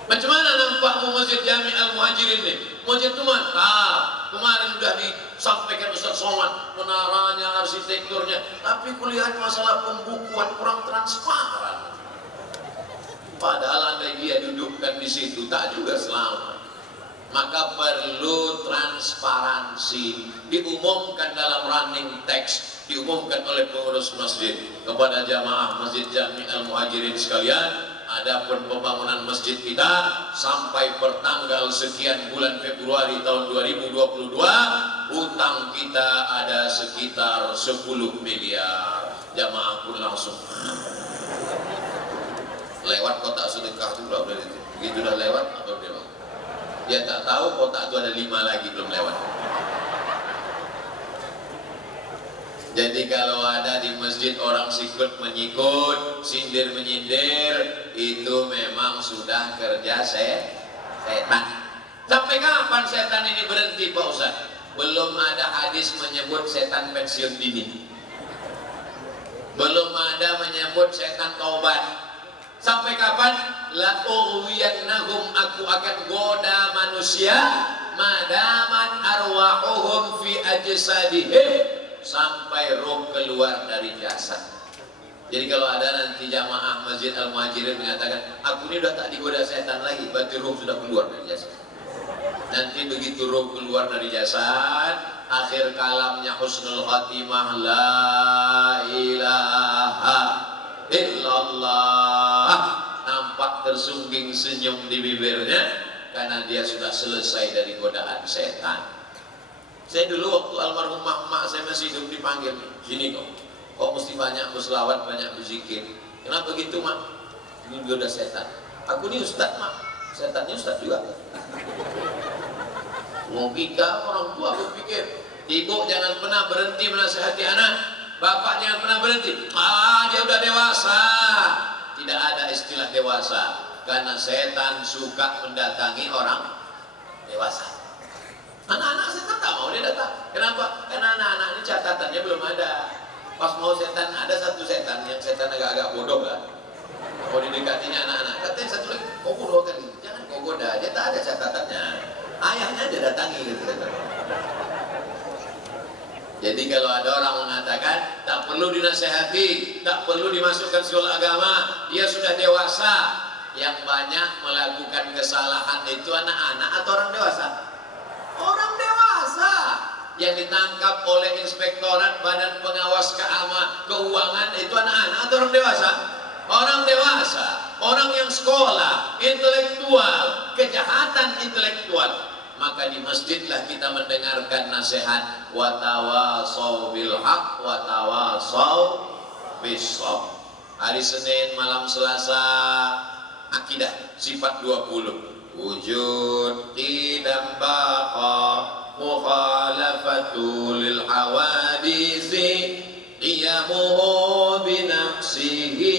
Macam mana nampakmu Masjid Jami Al-Muhajirin ini? Masjid itu mantap. Kemarin sudah disampaikan Ustaz Somad, menaranya, arsitekturnya, tapi kulihat masalah pembukuan kurang transparan. Padahal andai dia dudukkan di situ tak juga selamat. Maka perlu transparansi, diumumkan dalam running text, diumumkan oleh pengurus masjid kepada jamaah Masjid Jami Al-Muhajirin sekalian. Adapun pembangunan masjid kita sampai pertanggal sekian bulan Februari tahun 2022, hutang kita ada sekitar 10 miliar. Jamaah pun langsung lewat kotak sedekah itu berapa itu? Begitu udah lewat atau dia? Dia tak tahu kotak itu ada 5 lagi belum lewat. Jadi kalau ada di masjid orang sikut menyikut, sindir menyindir, itu memang sudah kerja setan. Sampai kapan setan ini berhenti Pak Ustaz? Belum ada hadis menyebut setan pensiun dini. Belum ada menyebut setan taubat. Sampai kapan? La ughwiyannahum, aku akan goda manusia madaman arwahuhum fi ajsadihim, sampai roh keluar dari jasad. Jadi kalau ada nanti jamaah Masjid Al-Muhajirin mengatakan, aku ini udah tak digoda setan lagi, berarti roh sudah keluar dari jasad. Nanti begitu roh keluar dari jasad, akhir kalamnya husnul khatimah, la ilaha illallah, nampak tersungging senyum di bibirnya karena dia sudah selesai dari godaan setan. Saya dulu waktu almarhum mak saya masih hidup dipanggil, sini kok mesti banyak berselawat, banyak berzikir. Kenapa gitu mak? Ini goda setan. Aku ini ustaz mak, setannya ustaz juga. Logika orang tua berpikir, ibu jangan pernah berhenti menasihati anak, bapak jangan pernah berhenti. Dia udah dewasa. Tidak ada istilah dewasa, karena setan suka mendatangi orang dewasa. Anak-anak setan tak mau dia datang. Kenapa? Karena anak-anak ini catatannya belum ada. Pas mau setan, ada satu setan yang setan agak-agak bodoh lah. Mau didekatinya anak-anak, katanya satu lagi, kau bodoh kan? Jangan kau goda, dia tak ada catatannya. Ayahnya aja datangi gitu. Jadi kalau ada orang mengatakan tak perlu dinasehati, tak perlu dimasukkan sekolah agama, dia sudah dewasa. Yang banyak melakukan kesalahan itu anak-anak atau orang dewasa? Orang dewasa yang ditangkap oleh Inspektorat Badan Pengawas Keuangan itu anak-anak atau orang dewasa? Orang dewasa, orang yang sekolah, intelektual, kejahatan intelektual. Maka di masjidlah kita mendengarkan nasihat wa tawasau bil haq wa tawasau bis sabr. Hari Senin malam Selasa akidah sifat 20. Wujud tidak baqa mukhalafatu lil hawadisi qiyamuhu binafsihi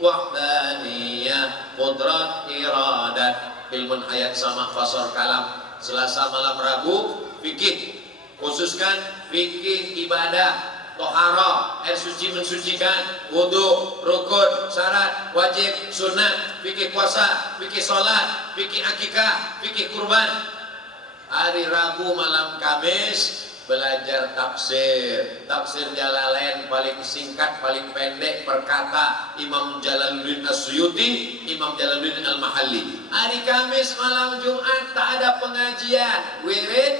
wahdaniyah qudrat iradat. Ilmun hayat sama fasor kalam. Selasa malam Rabu fikih, khususkan fikih ibadah, tohara, air suci mensucikan, wudu, rukun, syarat, wajib, sunat, fikih puasa, fikih sholat, fikih akikah, fikih kurban. Hari Rabu malam Kamis belajar tafsir. Tafsir Jalalain paling singkat, paling pendek perkata Imam Jalaluddin As-Suyuti, Imam Jalaluddin Al-Mahalli. Hari Kamis malam Jumat tak ada pengajian, wirid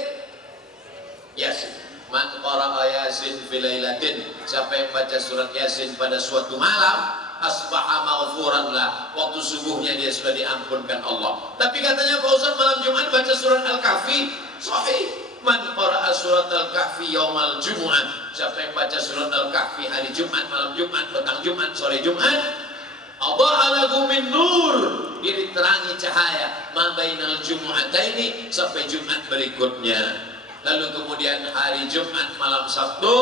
Yasin. Man qara'a Yasin fi lailatin, siapa yang baca surat Yasin pada suatu malam, asbaha maghfuran lah, waktu subuhnya dia sudah diampunkan Allah. Tapi katanya Pak Ustaz malam Jumat baca surat Al-Kahfi, sahih. Man qara'a surat Al-Kahfi yaumal Jumu'ah, siapa yang baca surat Al-Kahfi hari Jumat, malam Jumat, petang Jumat, sore Jumat, adha'a lahu min nur, dia diterangi cahaya ma bainal jumu'ataini sampai Jumat berikutnya. Lalu kemudian hari Jumat malam Sabtu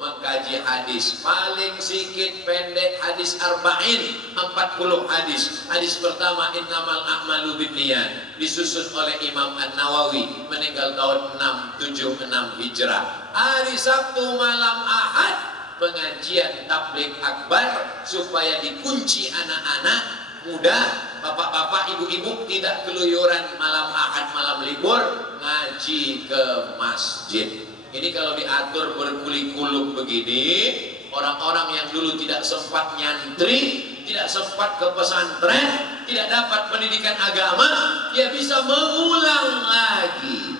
mengkaji hadis. Paling sikit pendek hadis arba'in, 40 hadis. Hadis pertama innamal a'malu binniyat, disusun oleh Imam An-Nawawi, meninggal tahun 676 Hijrah. Hari Sabtu malam Ahad pengajian tabligh akbar supaya dikunci anak-anak muda, bapak-bapak, ibu-ibu tidak keluyuran malam Ahad, malam libur, ngaji ke masjid. Ini kalau diatur berkuli-kuluk begini, orang-orang yang dulu tidak sempat nyantri, tidak sempat ke pesantren, tidak dapat pendidikan agama, ya bisa mengulang lagi.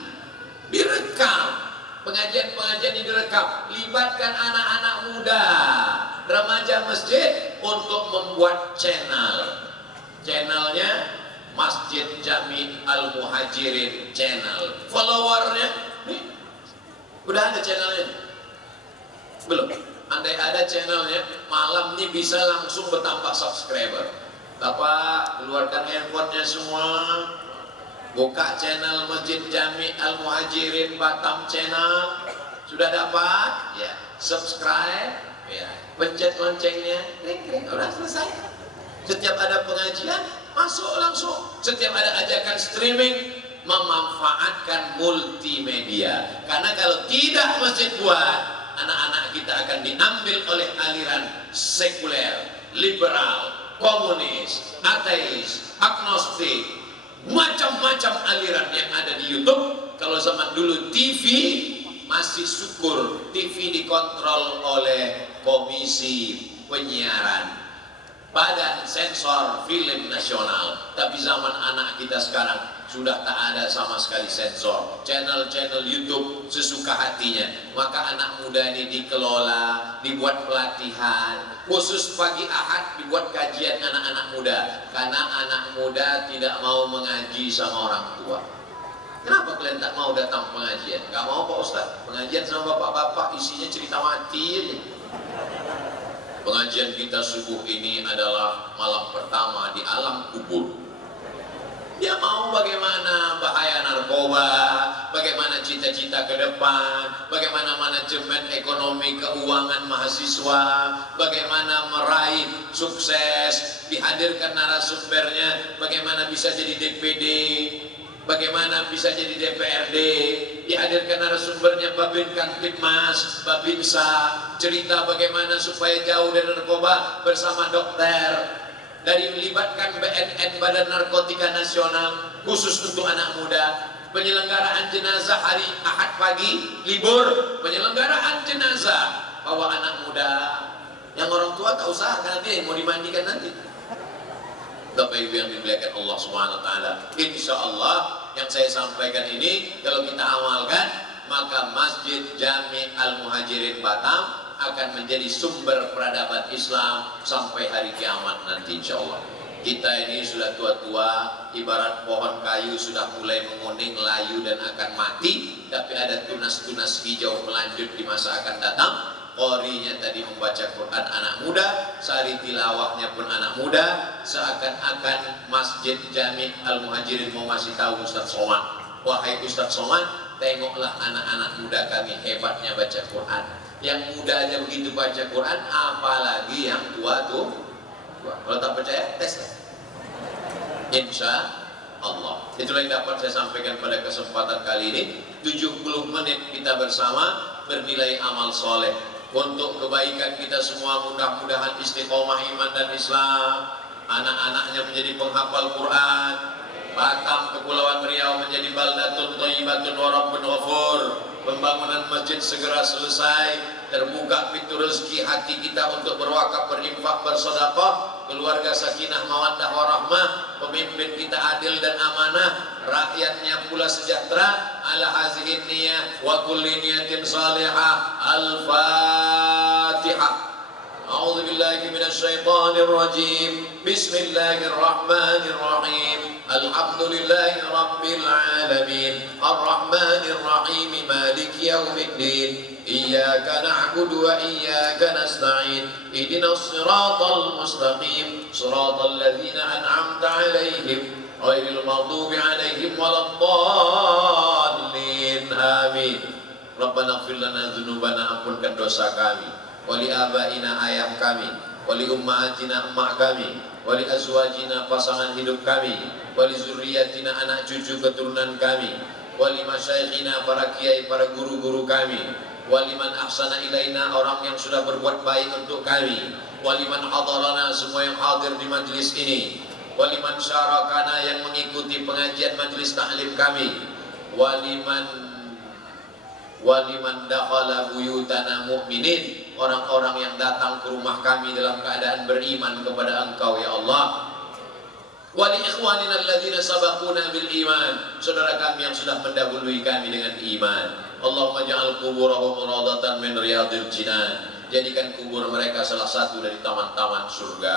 Direkam, pengajian-pengajian ini direkam, libatkan anak-anak muda, remaja masjid untuk membuat channel. Channelnya Masjid Jami Al-Muhajirin Channel. Followernya nih, udah ada channelnya? Belum? Andai ada channelnya, malam ini bisa langsung bertambah subscriber. Bapak keluarkan handphonenya semua, buka channel Masjid Jami Al-Muhajirin Batam Channel. Sudah dapat? Ya, subscribe, ya, pencet loncengnya, udah selesai. Setiap ada pengajian, masuk langsung. Setiap ada ajakan streaming, memanfaatkan multimedia. Karena kalau tidak masjid buat, anak-anak kita akan diambil oleh aliran sekuler, liberal, komunis, ateis, agnostik, macam-macam aliran yang ada di YouTube. Kalau zaman dulu TV, masih syukur TV dikontrol oleh Komisi Penyiaran, Badan Sensor Film Nasional. Tapi zaman anak kita sekarang sudah tak ada sama sekali sensor. Channel-channel YouTube sesuka hatinya. Maka anak muda ini dikelola, dibuat pelatihan. Khusus pagi Ahad dibuat kajian anak-anak muda. Karena anak muda tidak mau mengaji sama orang tua. Kenapa kalian tak mau datang pengajian? Gak mau Pak Ustaz. Pengajian sama bapak-bapak isinya cerita mati aja. Pengajian kita subuh ini adalah malam pertama di alam kubur. Dia mau bagaimana bahaya narkoba, bagaimana cita-cita ke depan, bagaimana manajemen ekonomi keuangan mahasiswa, bagaimana meraih sukses, dihadirkan narasumbernya, bagaimana bisa jadi DPD, bagaimana bisa jadi DPRD, dihadirkan narasumbernya Babin Kamtibmas, Babinsa, cerita bagaimana supaya jauh dari narkoba bersama dokter, dari melibatkan BNN Badan Narkotika Nasional khusus untuk anak muda, penyelenggaraan jenazah hari Ahad pagi libur, penyelenggaraan jenazah bawa anak muda, yang orang tua tak usah karena dia yang mau dimandikan nanti. Bapak Ibu yang dimuliakan Allah Subhanahu wa taala, insya Allah yang saya sampaikan ini kalau kita amalkan, maka Masjid Jami Al-Muhajirin Batam akan menjadi sumber peradaban Islam sampai hari kiamat nanti insya Allah. Kita ini sudah tua-tua, ibarat pohon kayu sudah mulai menguning, layu dan akan mati, tapi ada tunas-tunas hijau melanjut di masa akan datang. Qorinya tadi membaca Quran anak muda, sari tilawahnya pun anak muda. Seakan-akan Masjid Jami Al-Muhajirin mau masih tahu Ustaz Somad, wahai Ustaz Somad, tengoklah anak-anak muda kami hebatnya baca Quran. Yang muda aja begitu baca Quran, apalagi yang tua tuh. Kalau tak percaya, tes. Insya Allah. Itulah yang dapat saya sampaikan pada kesempatan kali ini. 70 menit kita bersama bernilai amal soleh untuk kebaikan kita semua. Mudah-mudahan istiqomah iman dan Islam, anak-anaknya menjadi penghafal Quran, Batam Kepulauan Riau menjadi baldatun thayyibatun wa rabbun ghafur, pembangunan masjid segera selesai, terbuka pintu rezeki hati kita untuk berwakaf, berinfak, bersedekah, keluarga sakinah mawaddah warahmah, pemimpin kita adil dan amanah, rakyatnya pula sejahtera. Ala hazihin niyah wa kulli niyatin salihah. Al-Fatihah. A'udzu billahi minasy syaithanir rajim. Bismillahirrahmanirrahim. Alhamdulillahi rabbil alamin. Arrahmanir rahim. Maliki yaumiddin. Iyyaka na'budu wa iyyaka nasta'in. Ihdinas siratal mustaqim. Siratal ladzina an'amta 'alaihim ghairil maghdubi 'alaihim waladdallin. Amin. Rabbana ighfir lana dzunubana, ampunkan dosa kami, wali abaina, ayah kami, wali ummahatina, emak kami, wali azwajina, pasangan hidup kami, wali zurriyatina, anak cucu keturunan kami, wali masyayikhina, para kiai, para guru-guru kami, wali man ahsana ilaina, orang yang sudah berbuat baik untuk kami, wali man hadarana, semua yang hadir di majlis ini, wali man syarakana, yang mengikuti pengajian majlis taklim kami, waliman dakhala buyutana mu'minin, orang-orang yang datang ke rumah kami dalam keadaan beriman kepada Engkau ya Allah. Wali ikhwanina alladzina sabaquna bil iman, saudara kami yang sudah mendahului kami dengan iman. Allahumma ja'al kuburahum rawdatan min riyadil jinan, jadikan kubur mereka salah satu dari taman-taman surga.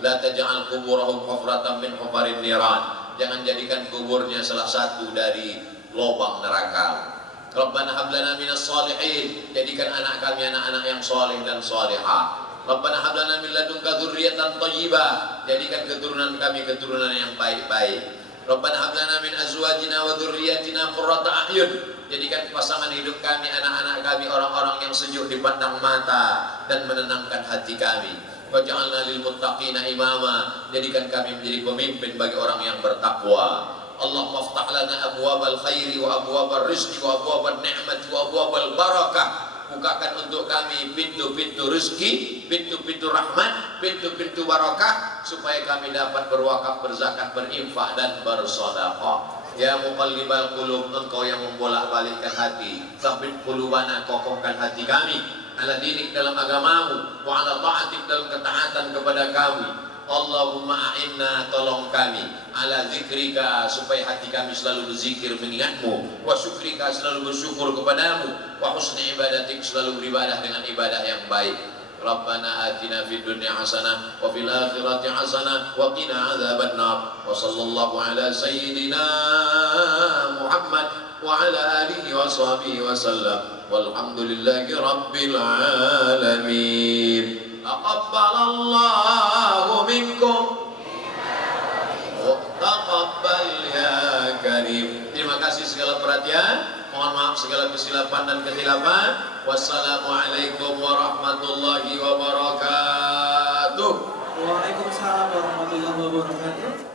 La taj'al kuburahum hufratan min hufarin niran, jangan jadikan kuburnya salah satu dari lubang neraka. Rabbana hab lana minas shalihin, jadikan anak kami anak-anak yang saleh dan salihah. Rabbana hab lana min ladunka dzurriyyatan thayyibah, jadikan keturunan kami keturunan yang baik-baik. Rabbana hab lana min azwajina wa dzurriyyatina qurrata a'yun, jadikan pasangan hidup kami, anak-anak kami orang-orang yang sejuk dipandang mata dan menenangkan hati kami. Waj'alna lil muttaqina imama, jadikan kami menjadi pemimpin bagi orang yang bertakwa. Allahumma aftah lana abwabal khairi wa abwabal rizqi wa abwabal ni'mati wa abwabal barakah, bukakan untuk kami pintu-pintu rezeki, pintu-pintu rahmat, pintu-pintu barakah, supaya kami dapat berwakaf, berzakat, berinfak dan bersedekah. Ya muqallibal qulub, Engkau yang membolak-balikkan hati, tsabbit qulubana, kokohkan hati kami ala dinik, dalam agamamu, wa ala ta'atik, dalam ketaatan kepada kami. Allahumma a'inna, tolong kami, ala zikrika, supaya hati kami selalu berzikir mengingatmu, wa syukrika, selalu bersyukur kepadamu, wa husni ibadatik, selalu beribadah dengan ibadah yang baik. Rabbana atina fid dunya hasanah wa fil akhirati hasanah wa qina adzabannar. Wa sallallahu ala sayyidina Muhammad wa ala alihi wa sahbihi wa sallam. Walhamdulillahi rabbil alamin. Taqabbalallahu minkum wa taqabbal ya karim. Terima kasih segala perhatian. Mohon maaf segala kesilapan dan kehilafan. Wassalamualaikum warahmatullahi wabarakatuh. Waalaikumsalam warahmatullahi wabarakatuh.